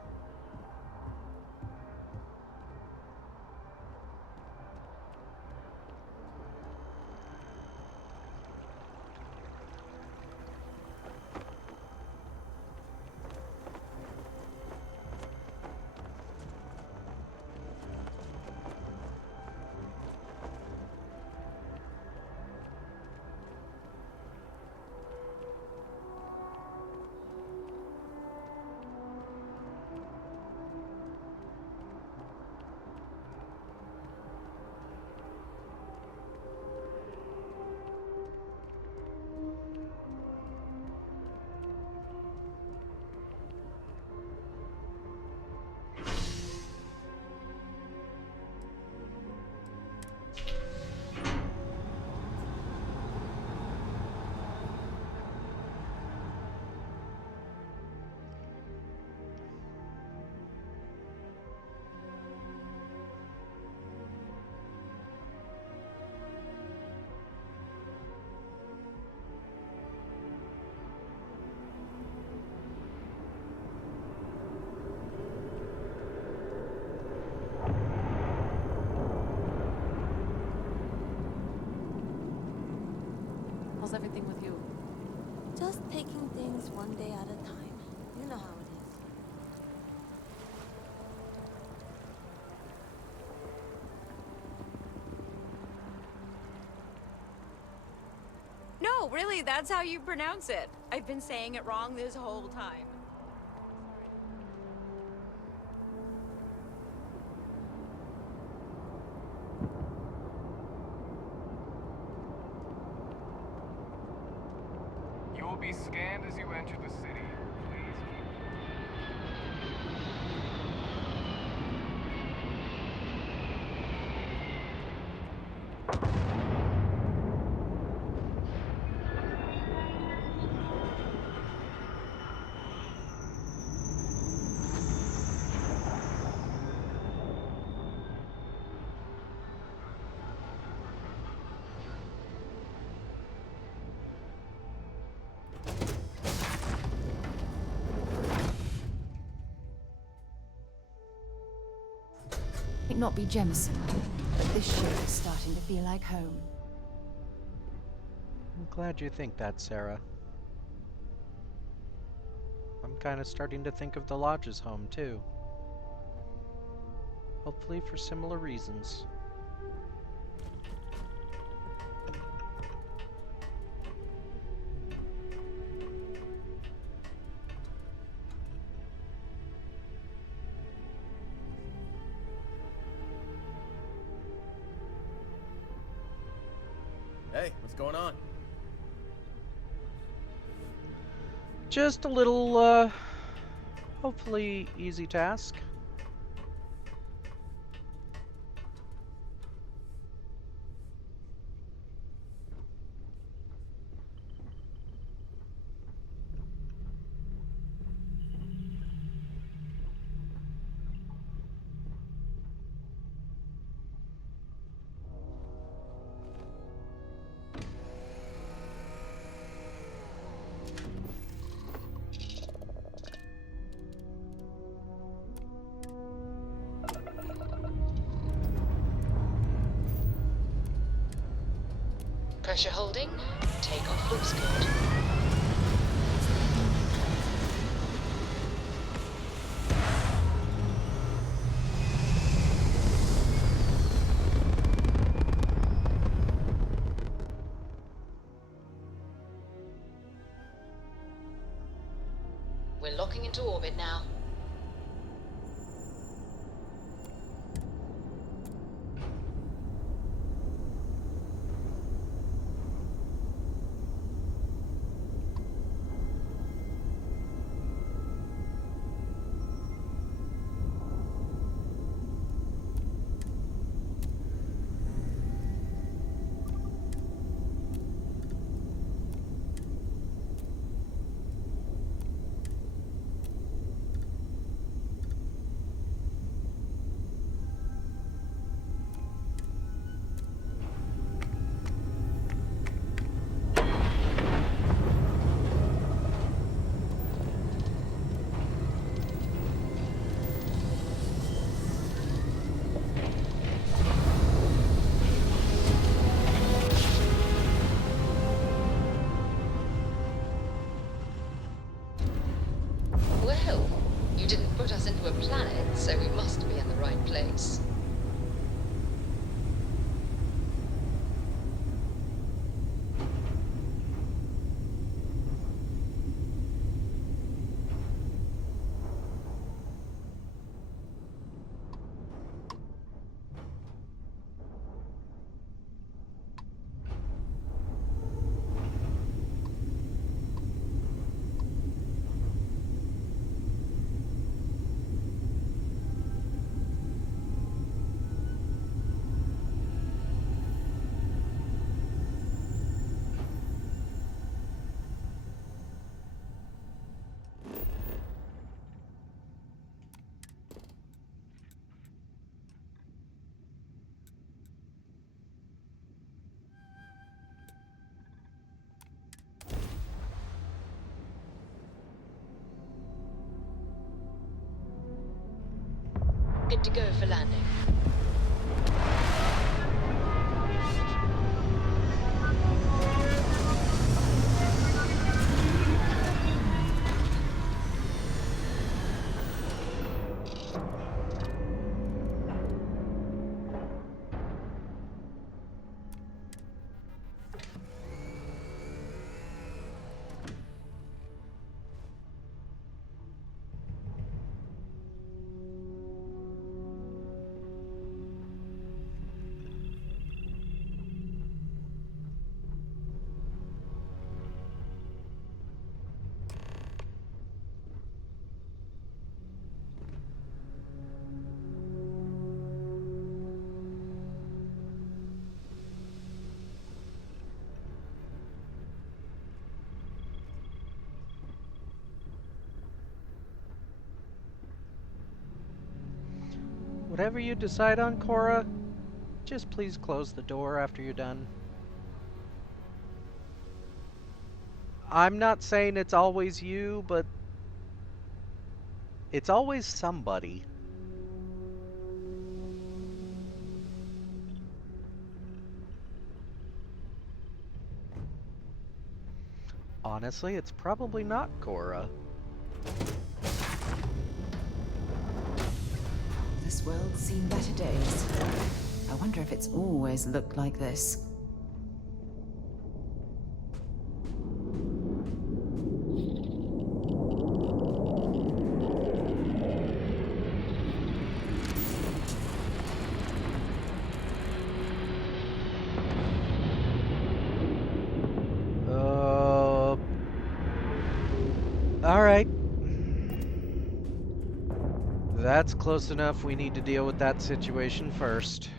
How's everything with you? Just taking things one day at a time. You know how it is. No, really, that's how you pronounce it. I've been saying it wrong this whole time. You will be scanned as you enter the city. Please Might not be Jemison, but this ship is starting to feel like home. I'm glad you think that, Sarah. I'm kind of starting to think of the lodge as home, too. Hopefully for similar reasons. Hey, what's going on? Just a little, hopefully easy task. Pressure holding. Takeoff looks good. We're locking into orbit now. Well, you didn't put us into a planet, so we must be in the right place. Good to go for landing. Whatever you decide on, Cora, just please close the door after you're done. I'm not saying it's always you, but it's always somebody. Honestly, it's probably not Cora. This world's seen better days. I wonder if it's always looked like this. Alright. That's close enough. We need to deal with that situation first.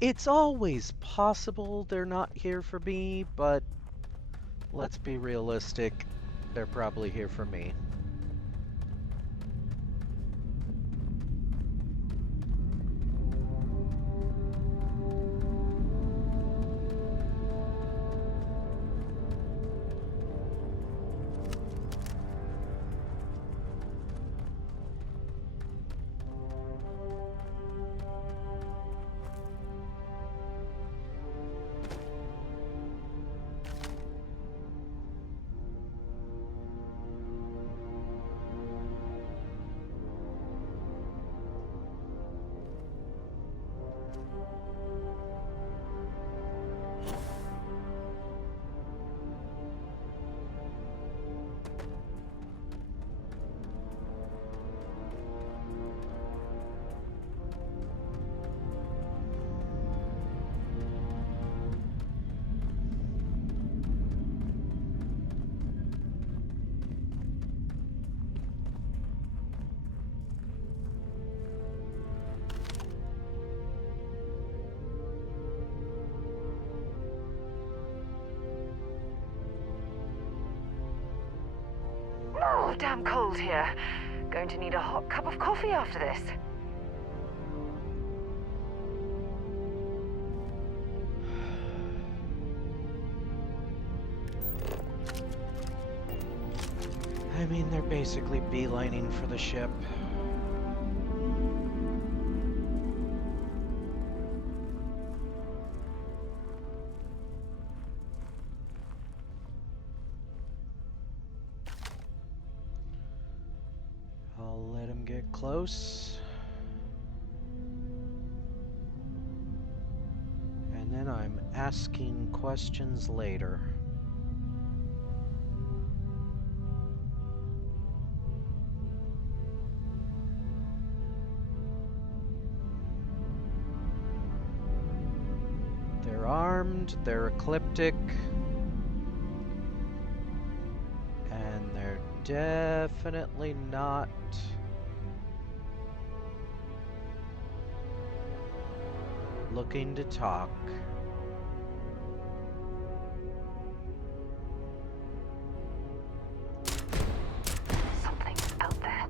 It's always possible they're not here for me, but let's be realistic. They're probably here for me. Oh, damn cold here. Going to need a hot cup of coffee after this. I mean, they're basically beelining for the ship. I'll let him get close. And then I'm asking questions later. They're armed, they're ecliptic, and they're definitely not looking to talk. Something's out there.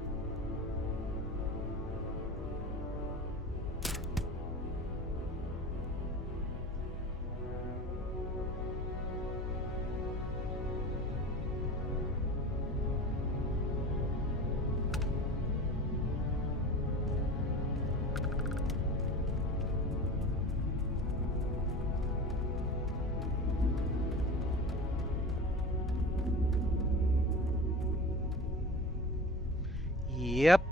Yep.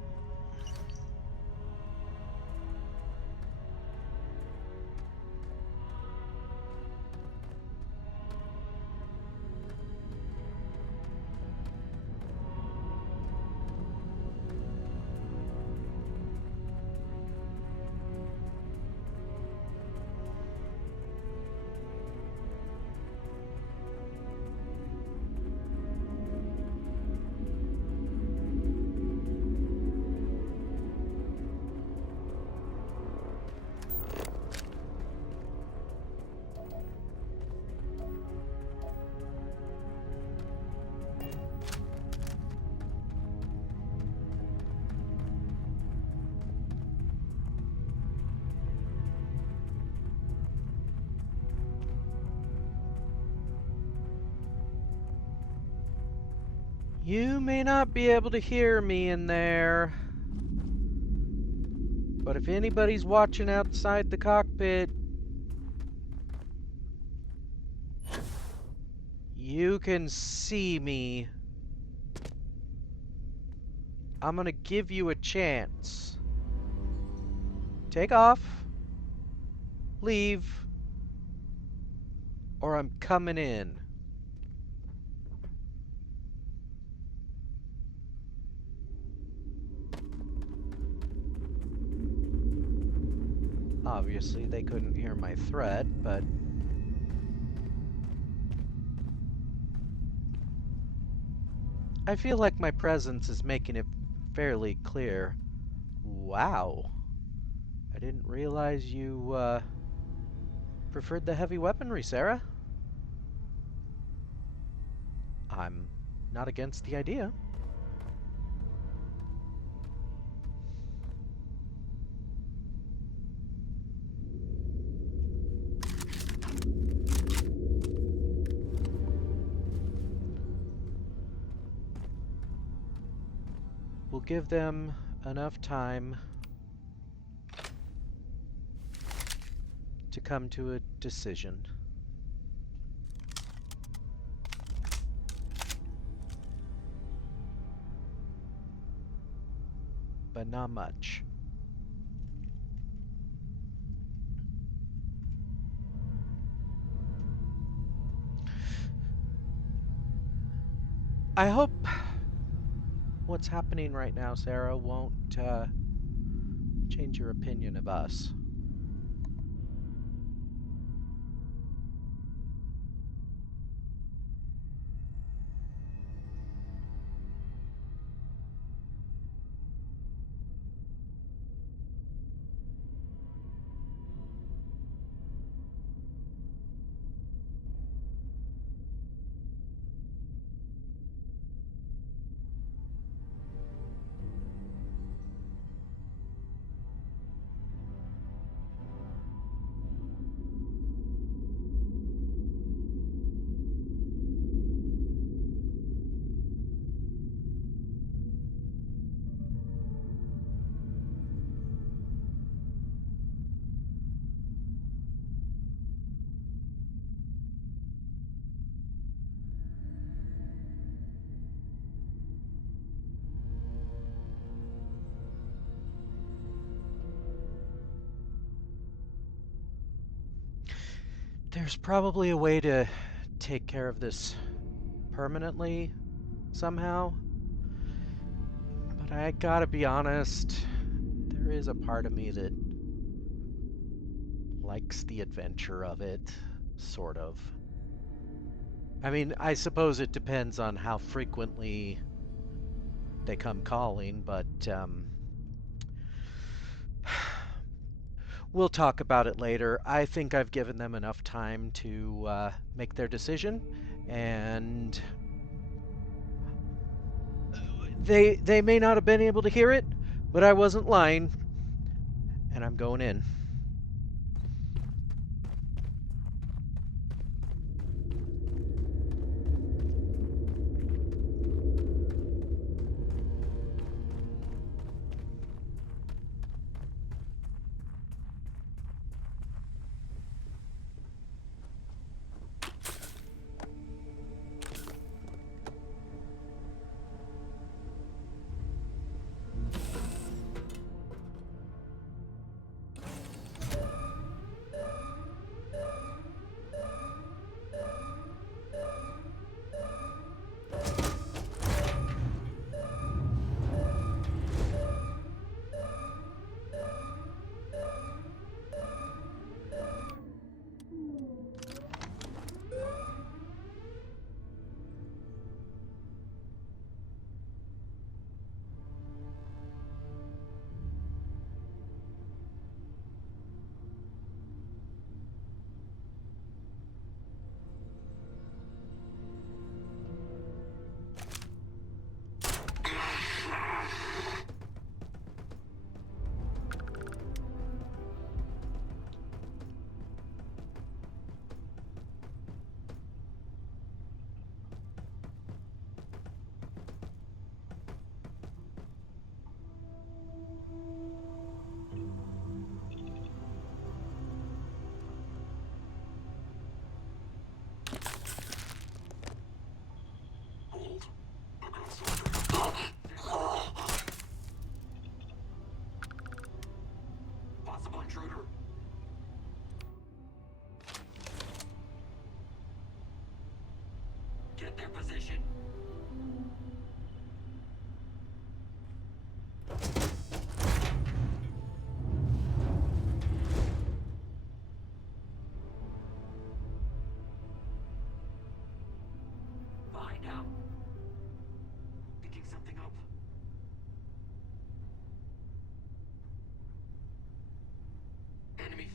You may not be able to hear me in there, but if anybody's watching outside the cockpit, you can see me. I'm gonna give you a chance. Take off, leave, or I'm coming in. Obviously, they couldn't hear my threat, but... I feel like my presence is making it fairly clear. Wow. I didn't realize you, preferred the heavy weaponry, Sarah. I'm not against the idea. We'll give them enough time to come to a decision. But not much. I hope what's happening right now, Sarah, won't change your opinion of us. There's probably a way to take care of this permanently somehow. But I gotta be honest, there is a part of me that likes the adventure of it, sort of. I mean, I suppose it depends on how frequently they come calling, but we'll talk about it later. I think I've given them enough time to make their decision, and they may not have been able to hear it, but I wasn't lying, and I'm going in.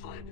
fled.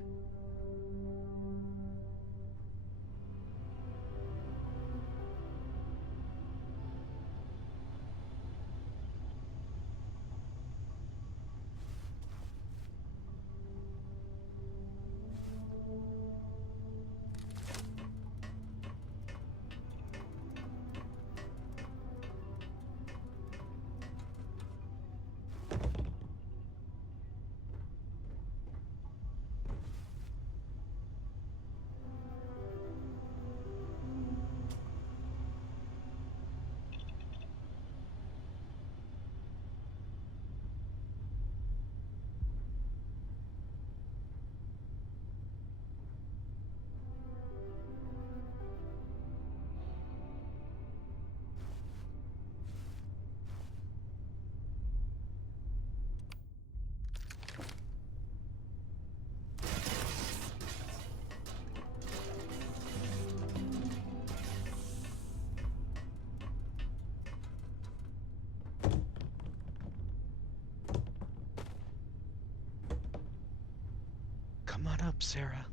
Come on up, Sarah.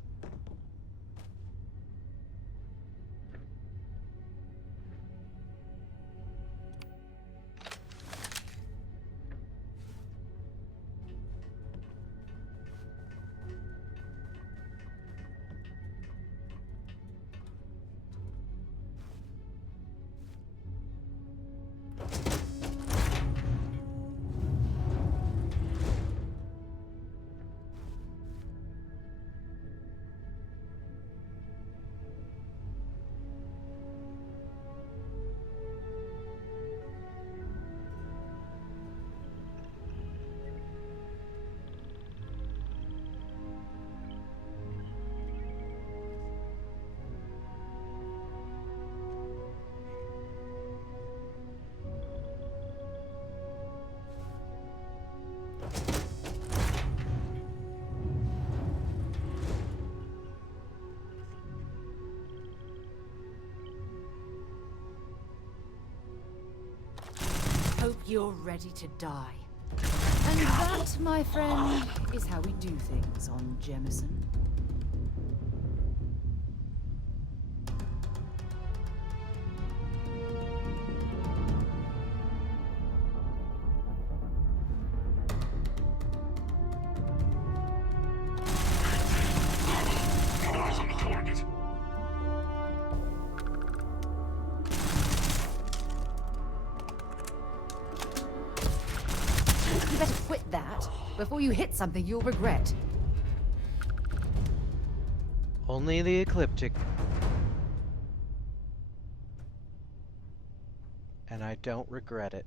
Hope you're ready to die. And that, my friend, is how we do things on Jemison. Eyes on the target. You better quit that. Before you hit something you'll regret. Only the ecliptic. And I don't regret it.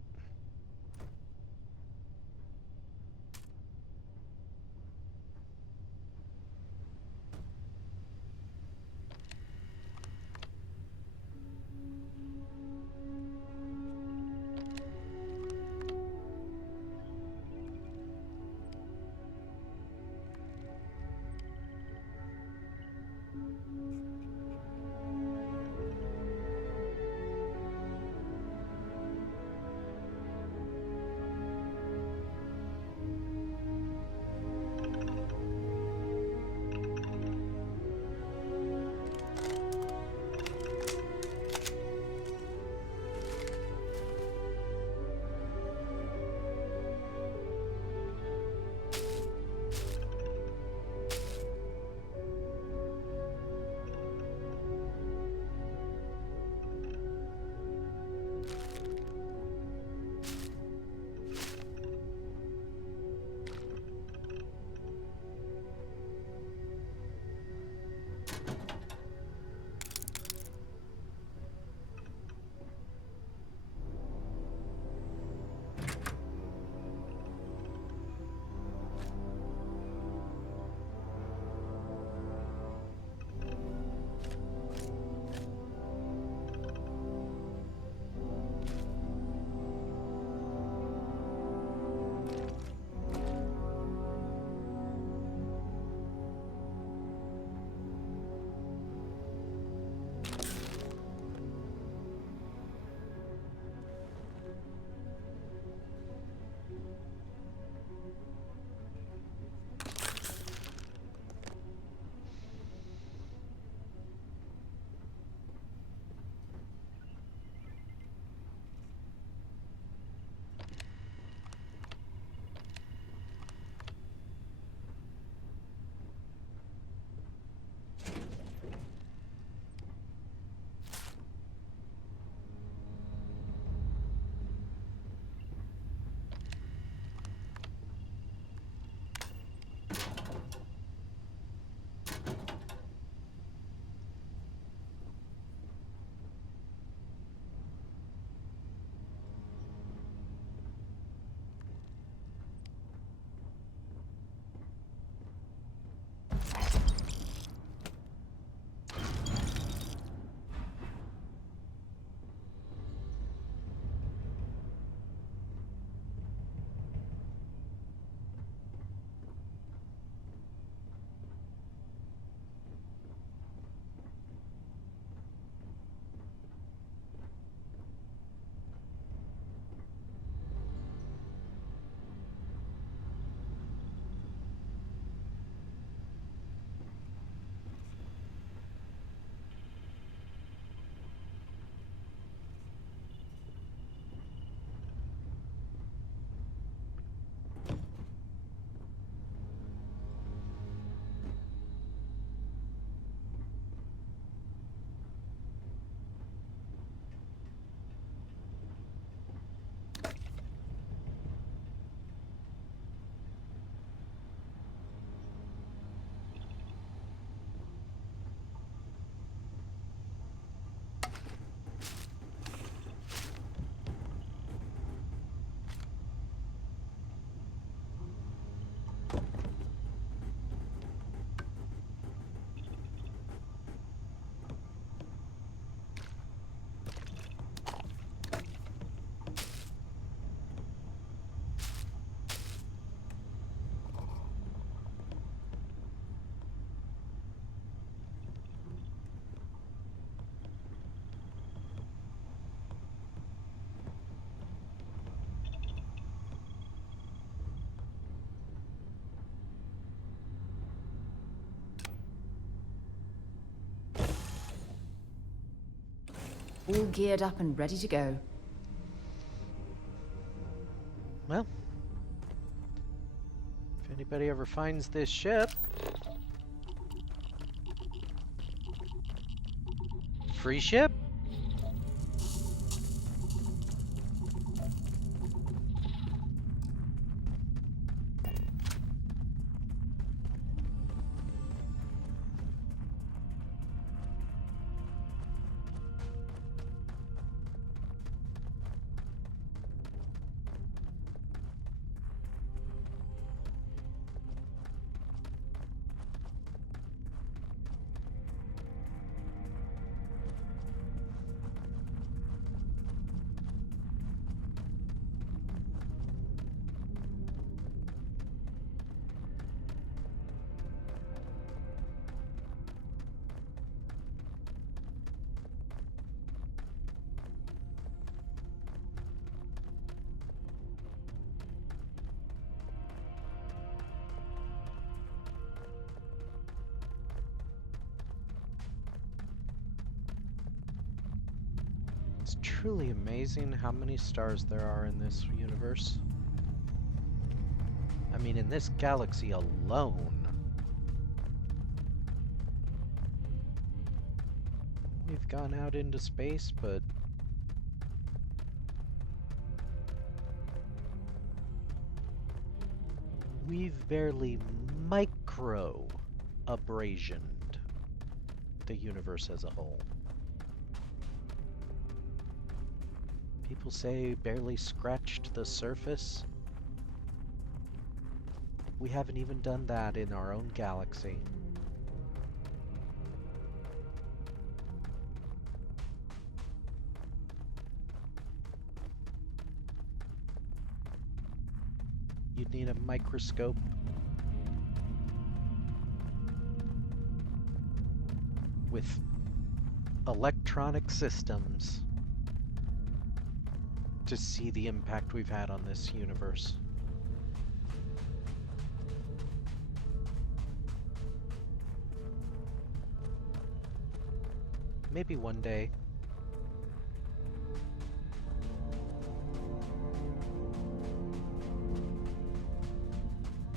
All geared up and ready to go. Well, if anybody ever finds this ship, free ship. It's truly amazing how many stars there are in this universe. I mean, in this galaxy alone. We've gone out into space, but we've barely micro-abrasioned the universe as a whole. People say barely scratched the surface. We haven't even done that in our own galaxy. You'd need a microscope. With electronic systems to see the impact we've had on this universe. Maybe one day.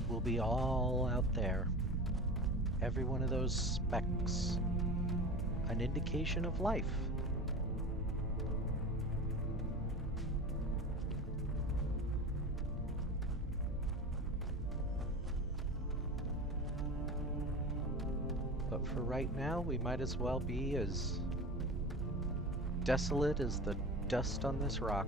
We'll be all out there. Every one of those specks. An indication of life. But for right now, we might as well be as desolate as the dust on this rock.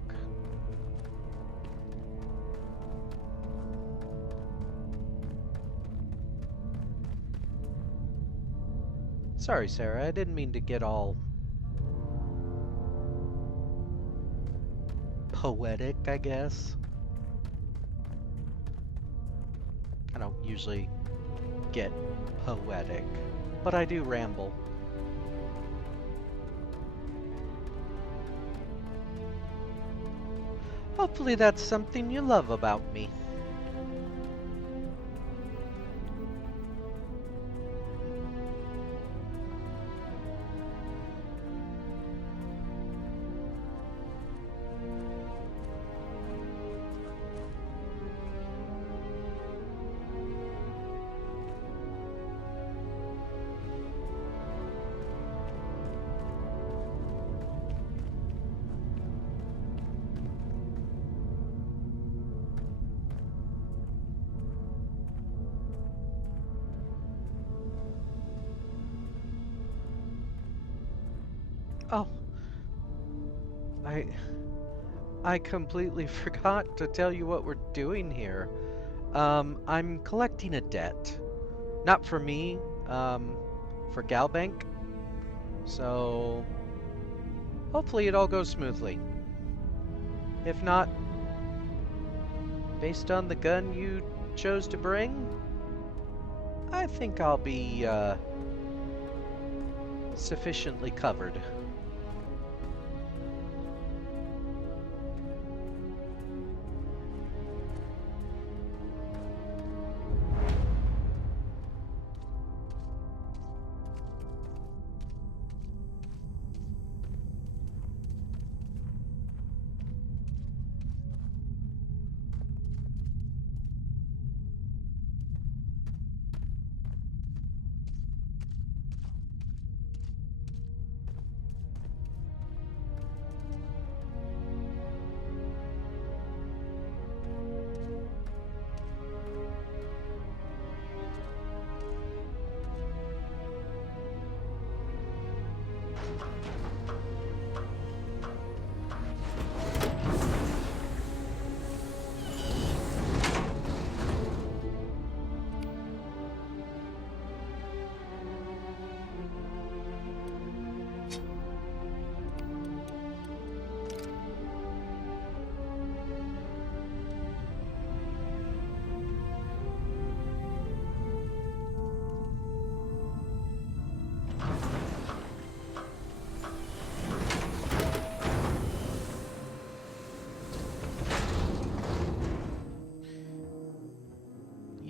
Sorry, Sarah, I didn't mean to get all poetic, I guess. I don't usually get poetic, but I do ramble. Hopefully that's something you love about me. Oh, I completely forgot to tell you what we're doing here. I'm collecting a debt. Not for me, for Galbank. So, hopefully it all goes smoothly. If not, based on the gun you chose to bring, I think I'll be, sufficiently covered.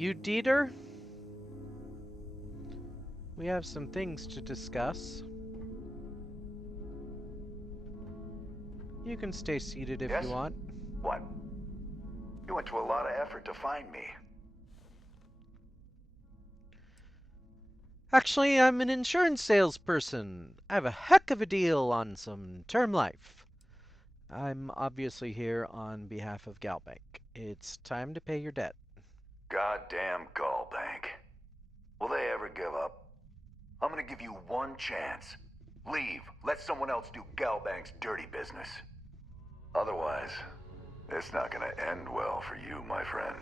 You Dieter? We have some things to discuss. You can stay seated if you want. What? You went to a lot of effort to find me. Actually, I'm an insurance salesperson. I have a heck of a deal on some term life. I'm obviously here on behalf of Galbank. It's time to pay your debt. Goddamn Gallbank. Will they ever give up? I'm gonna give you one chance. Leave. Let someone else do Galbank's dirty business. Otherwise, it's not gonna end well for you, my friend.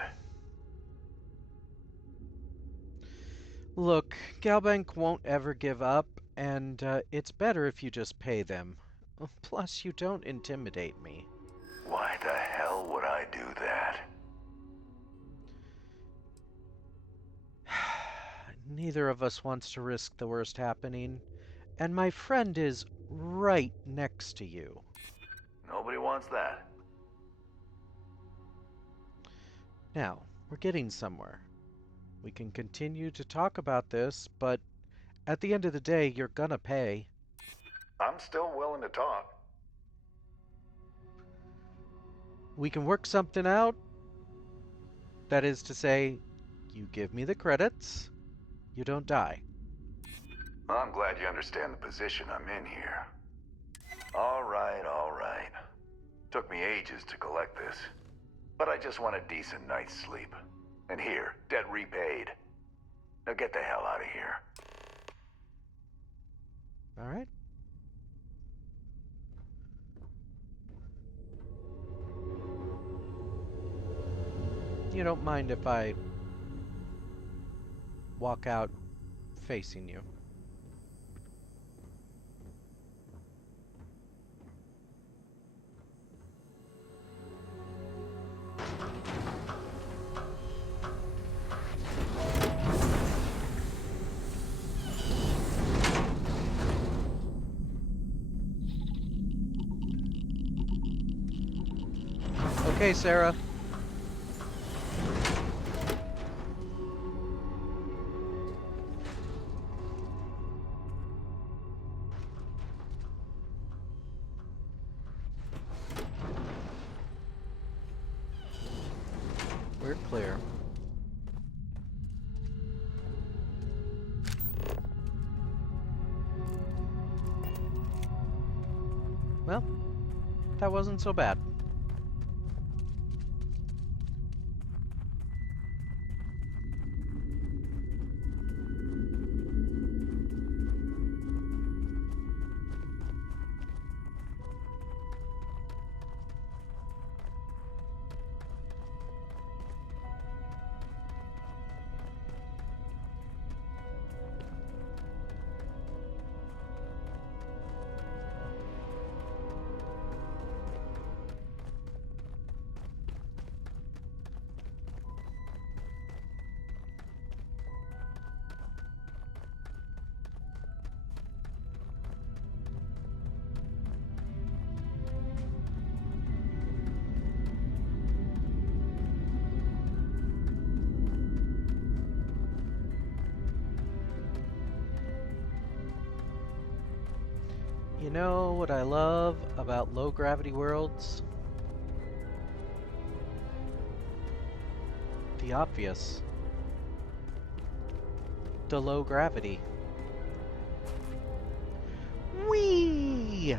Look, Galbank won't ever give up, and it's better if you just pay them. Plus, you don't intimidate me. Why the hell would I do that? Neither of us wants to risk the worst happening, and my friend is right next to you. Nobody wants that. Now, we're getting somewhere. We can continue to talk about this, but at the end of the day, you're gonna pay. I'm still willing to talk. We can work something out. That is to say, you give me the credits, you don't die. I'm glad you understand the position I'm in here. All right, all right. Took me ages to collect this. But I just want a decent night's sleep. And here, debt repaid. Now get the hell out of here. All right. You don't mind if I walk out facing you? Okay, Sarah. We're clear. Well, that wasn't so bad. You know what I love about low gravity worlds? The obvious. The low gravity. Whee!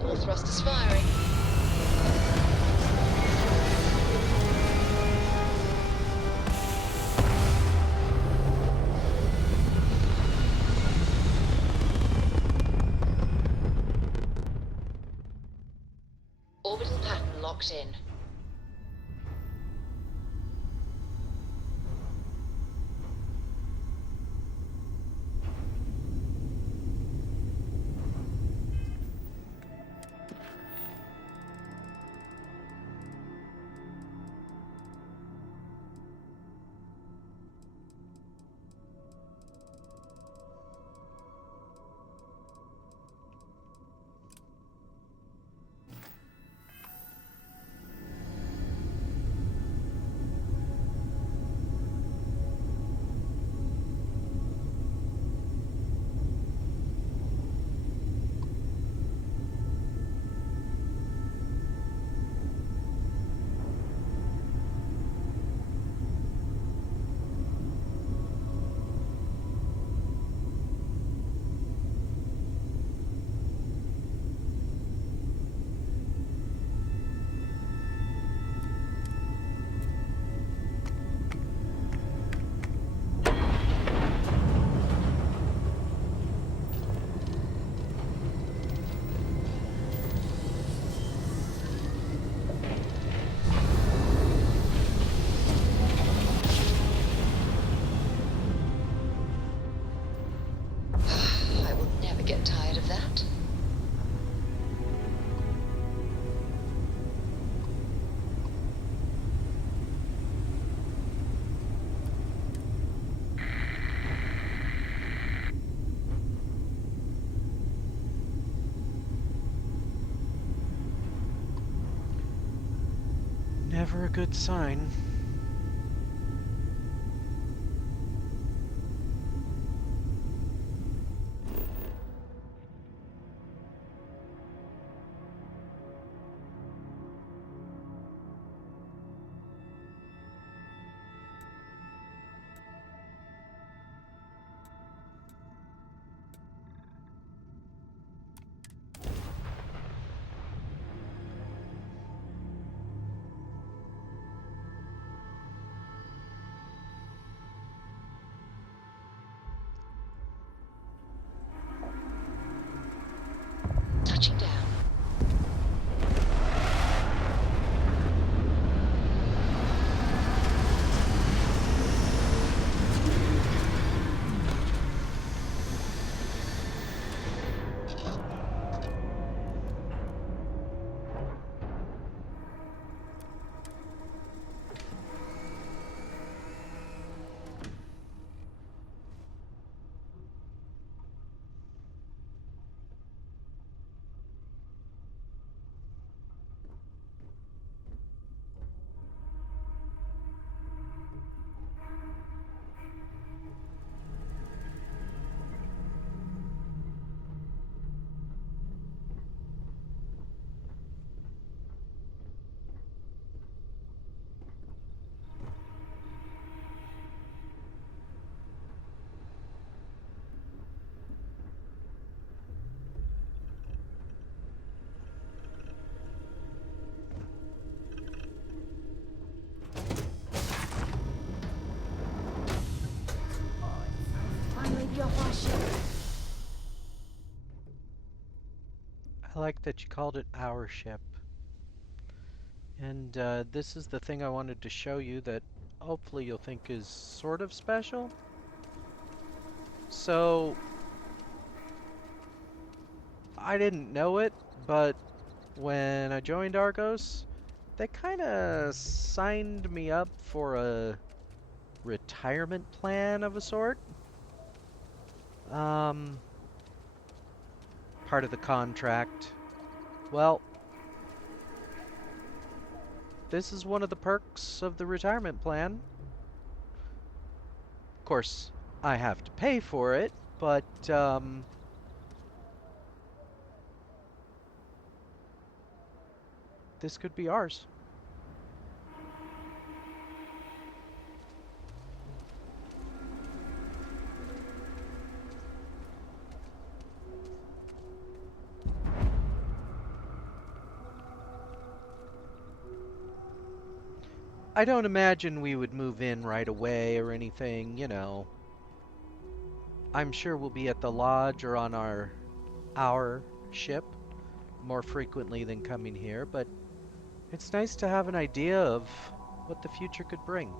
All thrusters firing. Orbital pattern locked in. I will never get tired of that. Never a good sign. Touching down. Finally be off our ship. I like that you called it our ship. And this is the thing I wanted to show you that hopefully you'll think is sort of special. So, I didn't know it, but when I joined Argos, they kind of signed me up for a retirement plan of a sort. Part of the contract. Well, this is one of the perks of the retirement plan. Of course, I have to pay for it, but this could be ours. I don't imagine we would move in right away or anything, you know. I'm sure we'll be at the lodge or on our ship more frequently than coming here, but it's nice to have an idea of what the future could bring.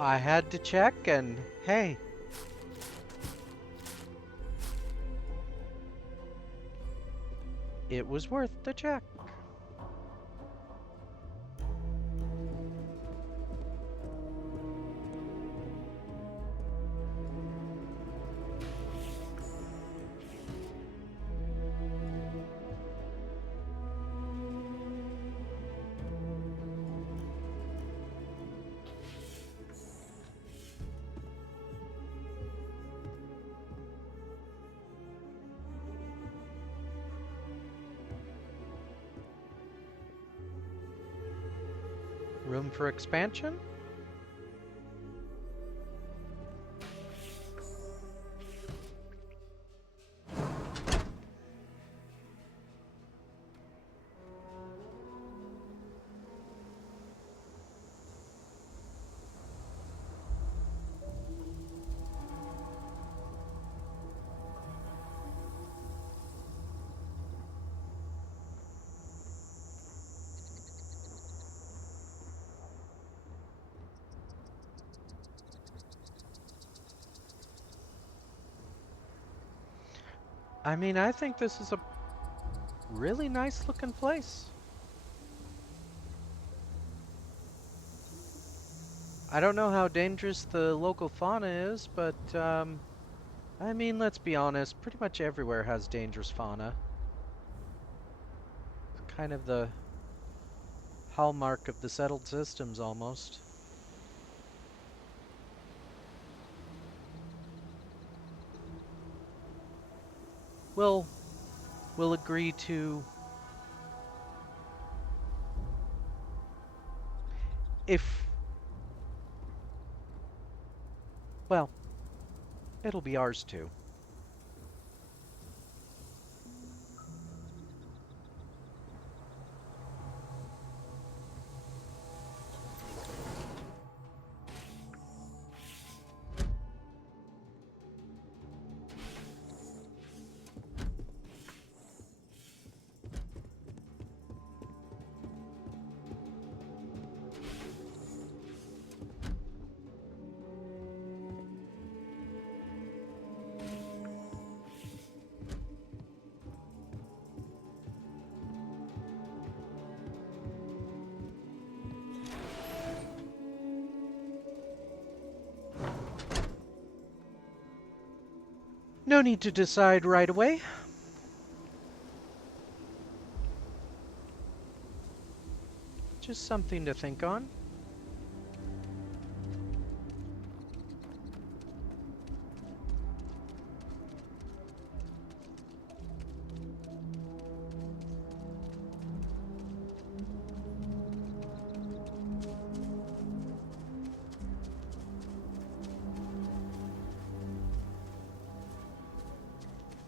I had to check, and hey, it was worth the check. Room for expansion? I mean, I think this is a really nice looking place. I don't know how dangerous the local fauna is, but I mean, let's be honest, pretty much everywhere has dangerous fauna. It's kind of the hallmark of the settled systems, almost. We'll agree to... Well, it'll be ours too. No need to decide right away. Just something to think on.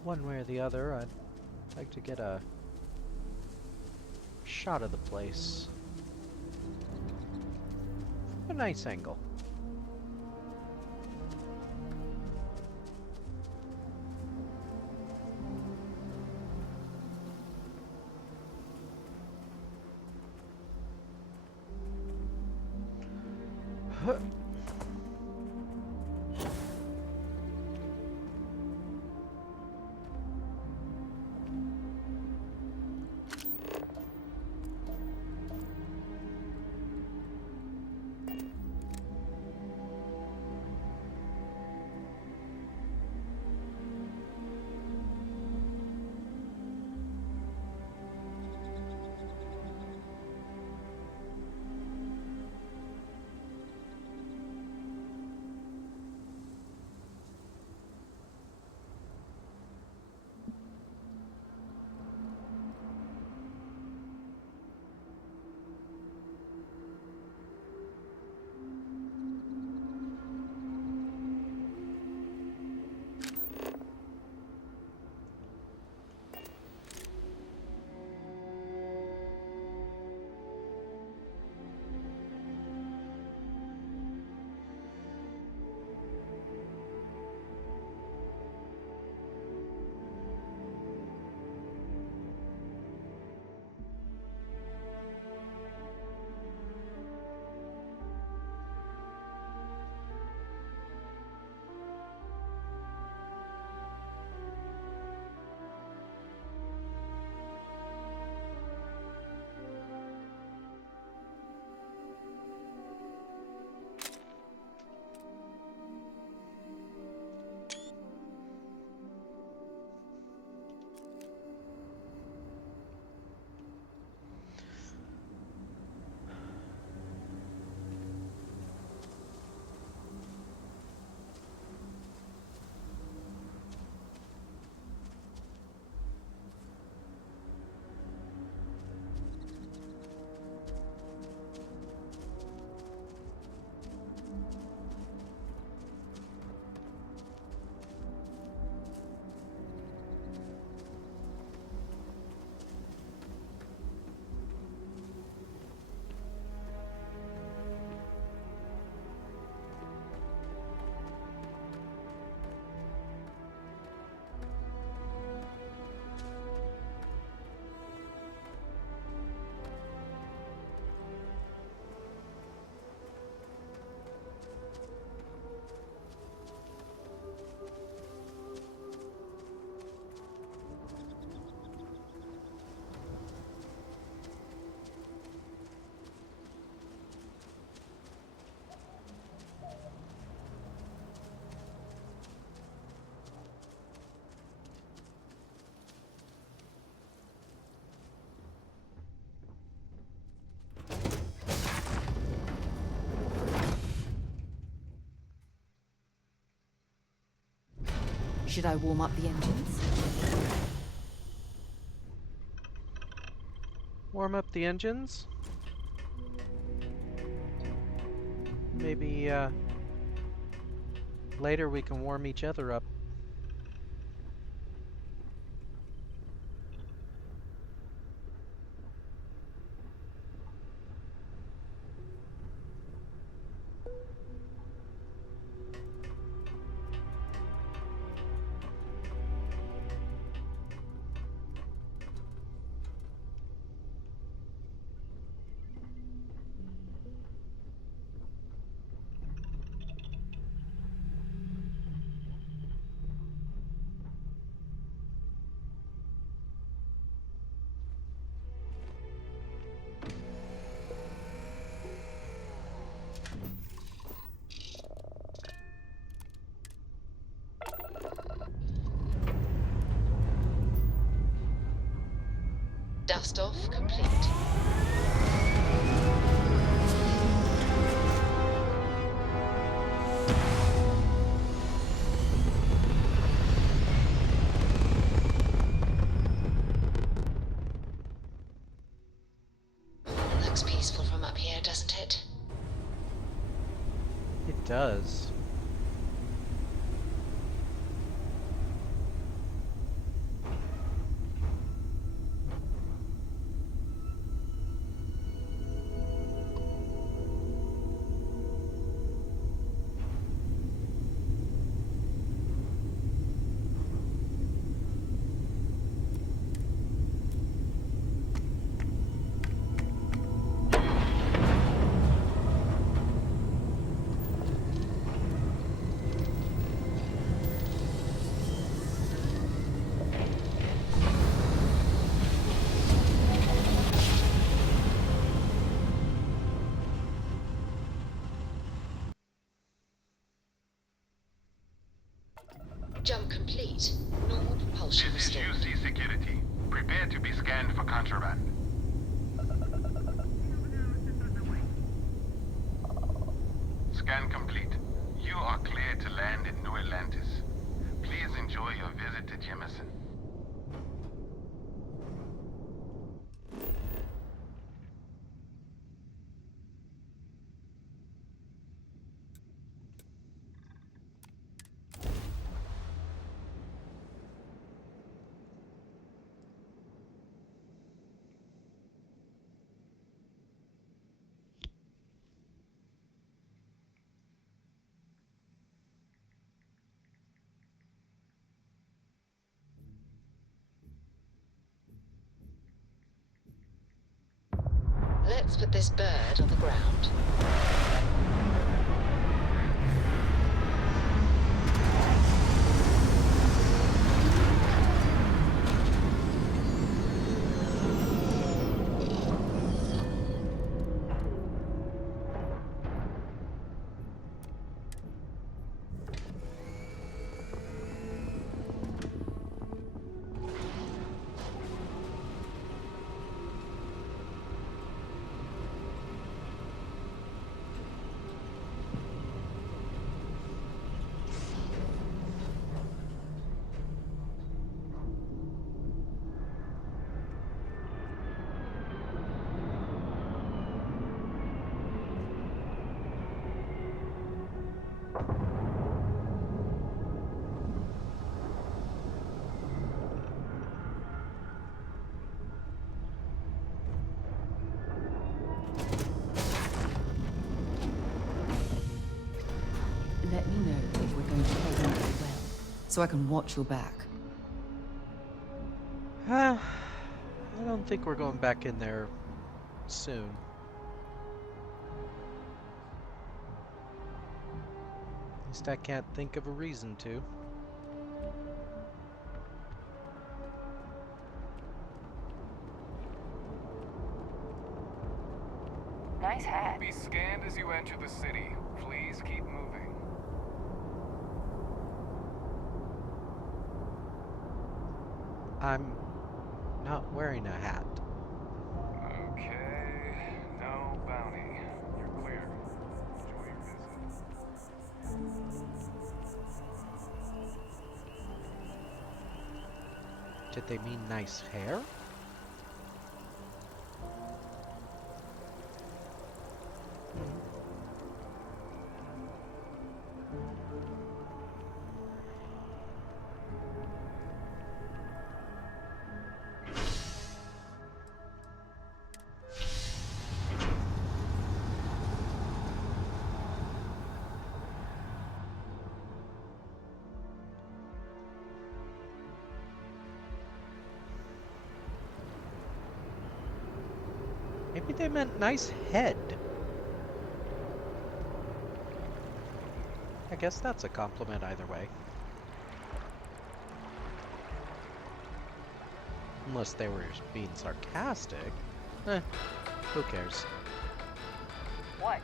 One way or the other, I'd like to get a shot of the place. A nice angle. Should I warm up the engines? Warm up the engines? Maybe, later we can warm each other up. Dust off complete. does. Jump complete. Normal propulsion This is restored. UC Security. Prepare to be scanned for contraband. Scan complete. You are clear to land in New Atlantis. Please enjoy your visit to Jemison. Let's put this bird on the ground. Let me know if we're going to play them well, so I can watch your back. I don't think we're going back in there soon. At least I can't think of a reason to. Nice hat. Be scanned as you enter the city. Please keep moving. I'm not wearing a hat. Okay. No bounty. You're clear. Enjoy your visit. Did they mean nice hair? Maybe they meant nice head. I guess that's a compliment either way. Unless they were being sarcastic. Who cares? What?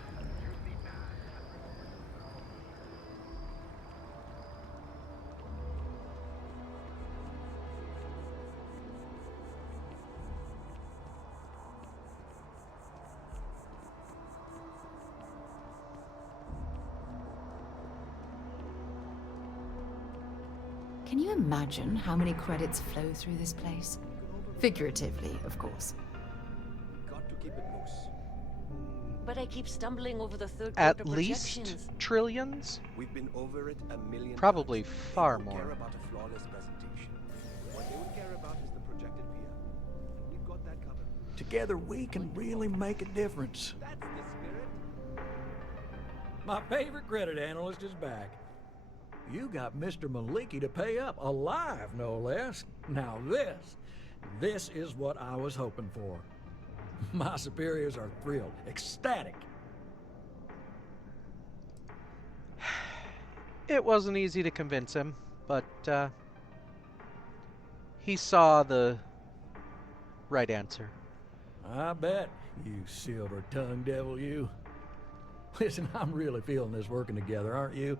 Can you imagine how many credits flow through this place? Figuratively, of course. Got to keep it loose. But I keep stumbling over the third At quarter least projections. trillions? We've been over it a million Probably times. far They don't more. care about a flawless presentation. What they would care about is the projected PR. We've got that covered. Together we can really make a difference. That's the spirit. My favorite credit analyst is back. You got Mr. Maliki to pay up, alive no less. Now this is what I was hoping for. My superiors are thrilled, ecstatic. It wasn't easy to convince him, but he saw the right answer. I bet, you silver-tongued devil, you. Listen, I'm really feeling this working together, aren't you?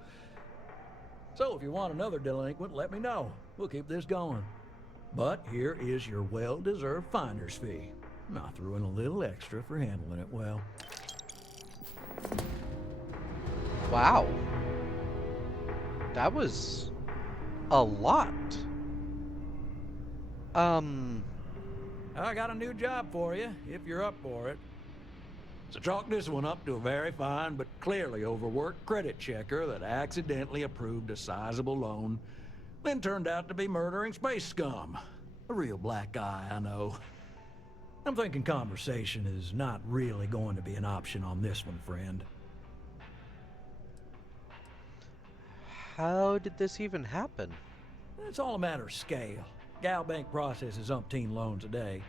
So if you want another delinquent, let me know. We'll keep this going. But here is your well-deserved finder's fee. I threw in a little extra for handling it well. Wow. That was a lot. I got a new job for you, if you're up for it. So chalk this one up to a very fine but clearly overworked credit checker that accidentally approved a sizable loan, then turned out to be murdering space scum. A real black guy, I know. I'm thinking conversation is not really going to be an option on this one, friend. How did this even happen? It's all a matter of scale. Gal Bank processes umpteen loans a day.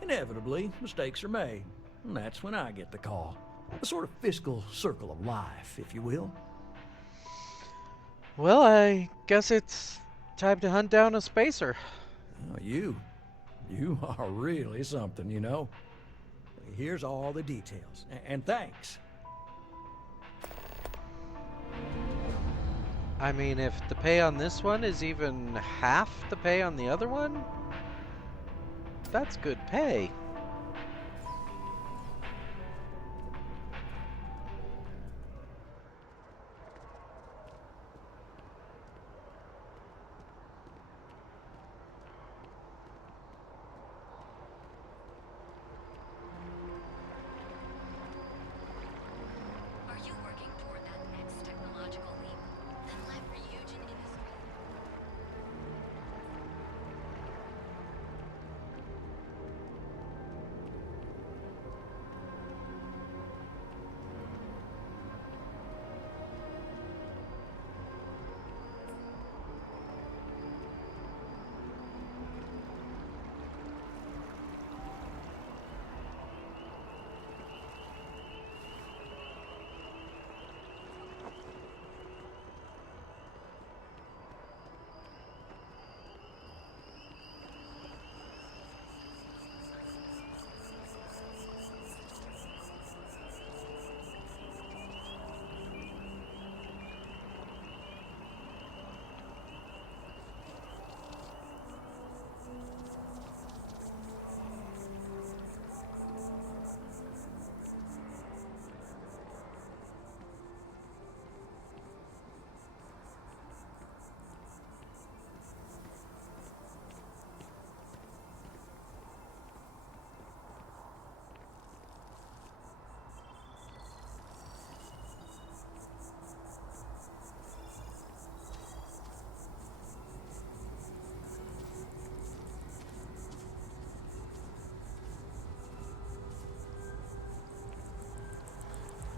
Inevitably, mistakes are made. And that's when I get the call. A sort of fiscal circle of life, if you will. Well, I guess it's time to hunt down a spacer. Oh, you are really something, you know. Here's all the details. And thanks. I mean, if the pay on this one is even half the pay on the other one, that's good pay.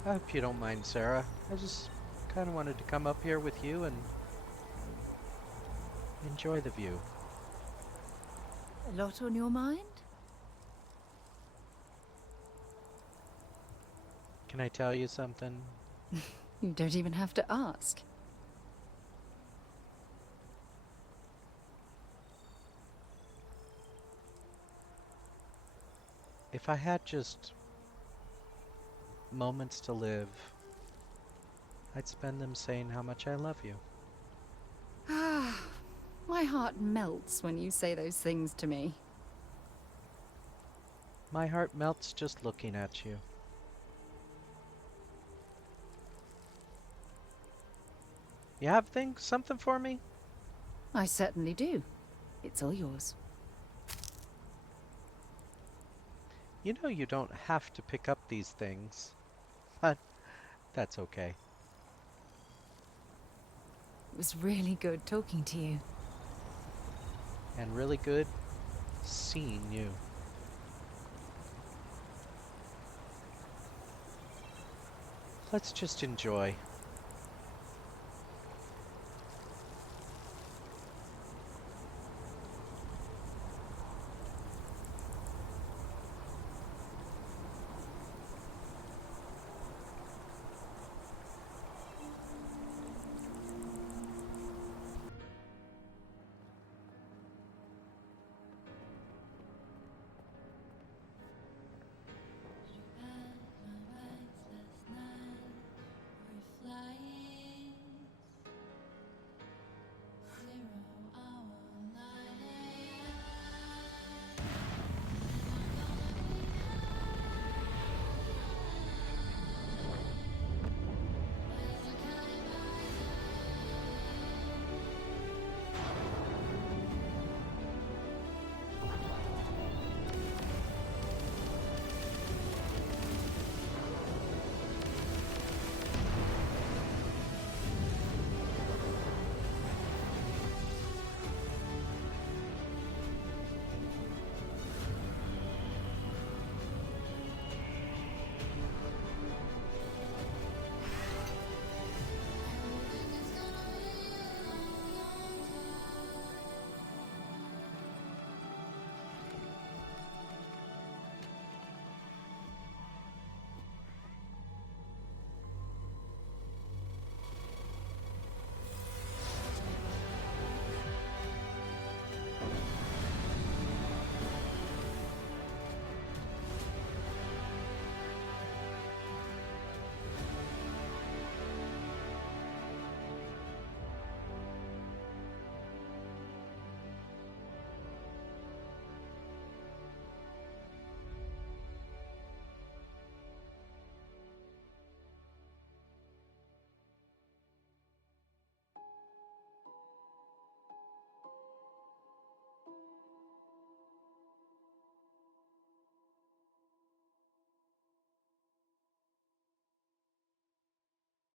I hope you don't mind, Sarah. I just kind of wanted to come up here with you and enjoy the view. A lot on your mind? Can I tell you something? You don't even have to ask. If I had just moments to live, I'd spend them saying how much I love you. Ah, my heart melts when you say those things to me. My heart melts just looking at you. You have something for me? I certainly do. It's all yours. You know you don't have to pick up these things. But that's okay. It was really good talking to you. And really good seeing you. Let's just enjoy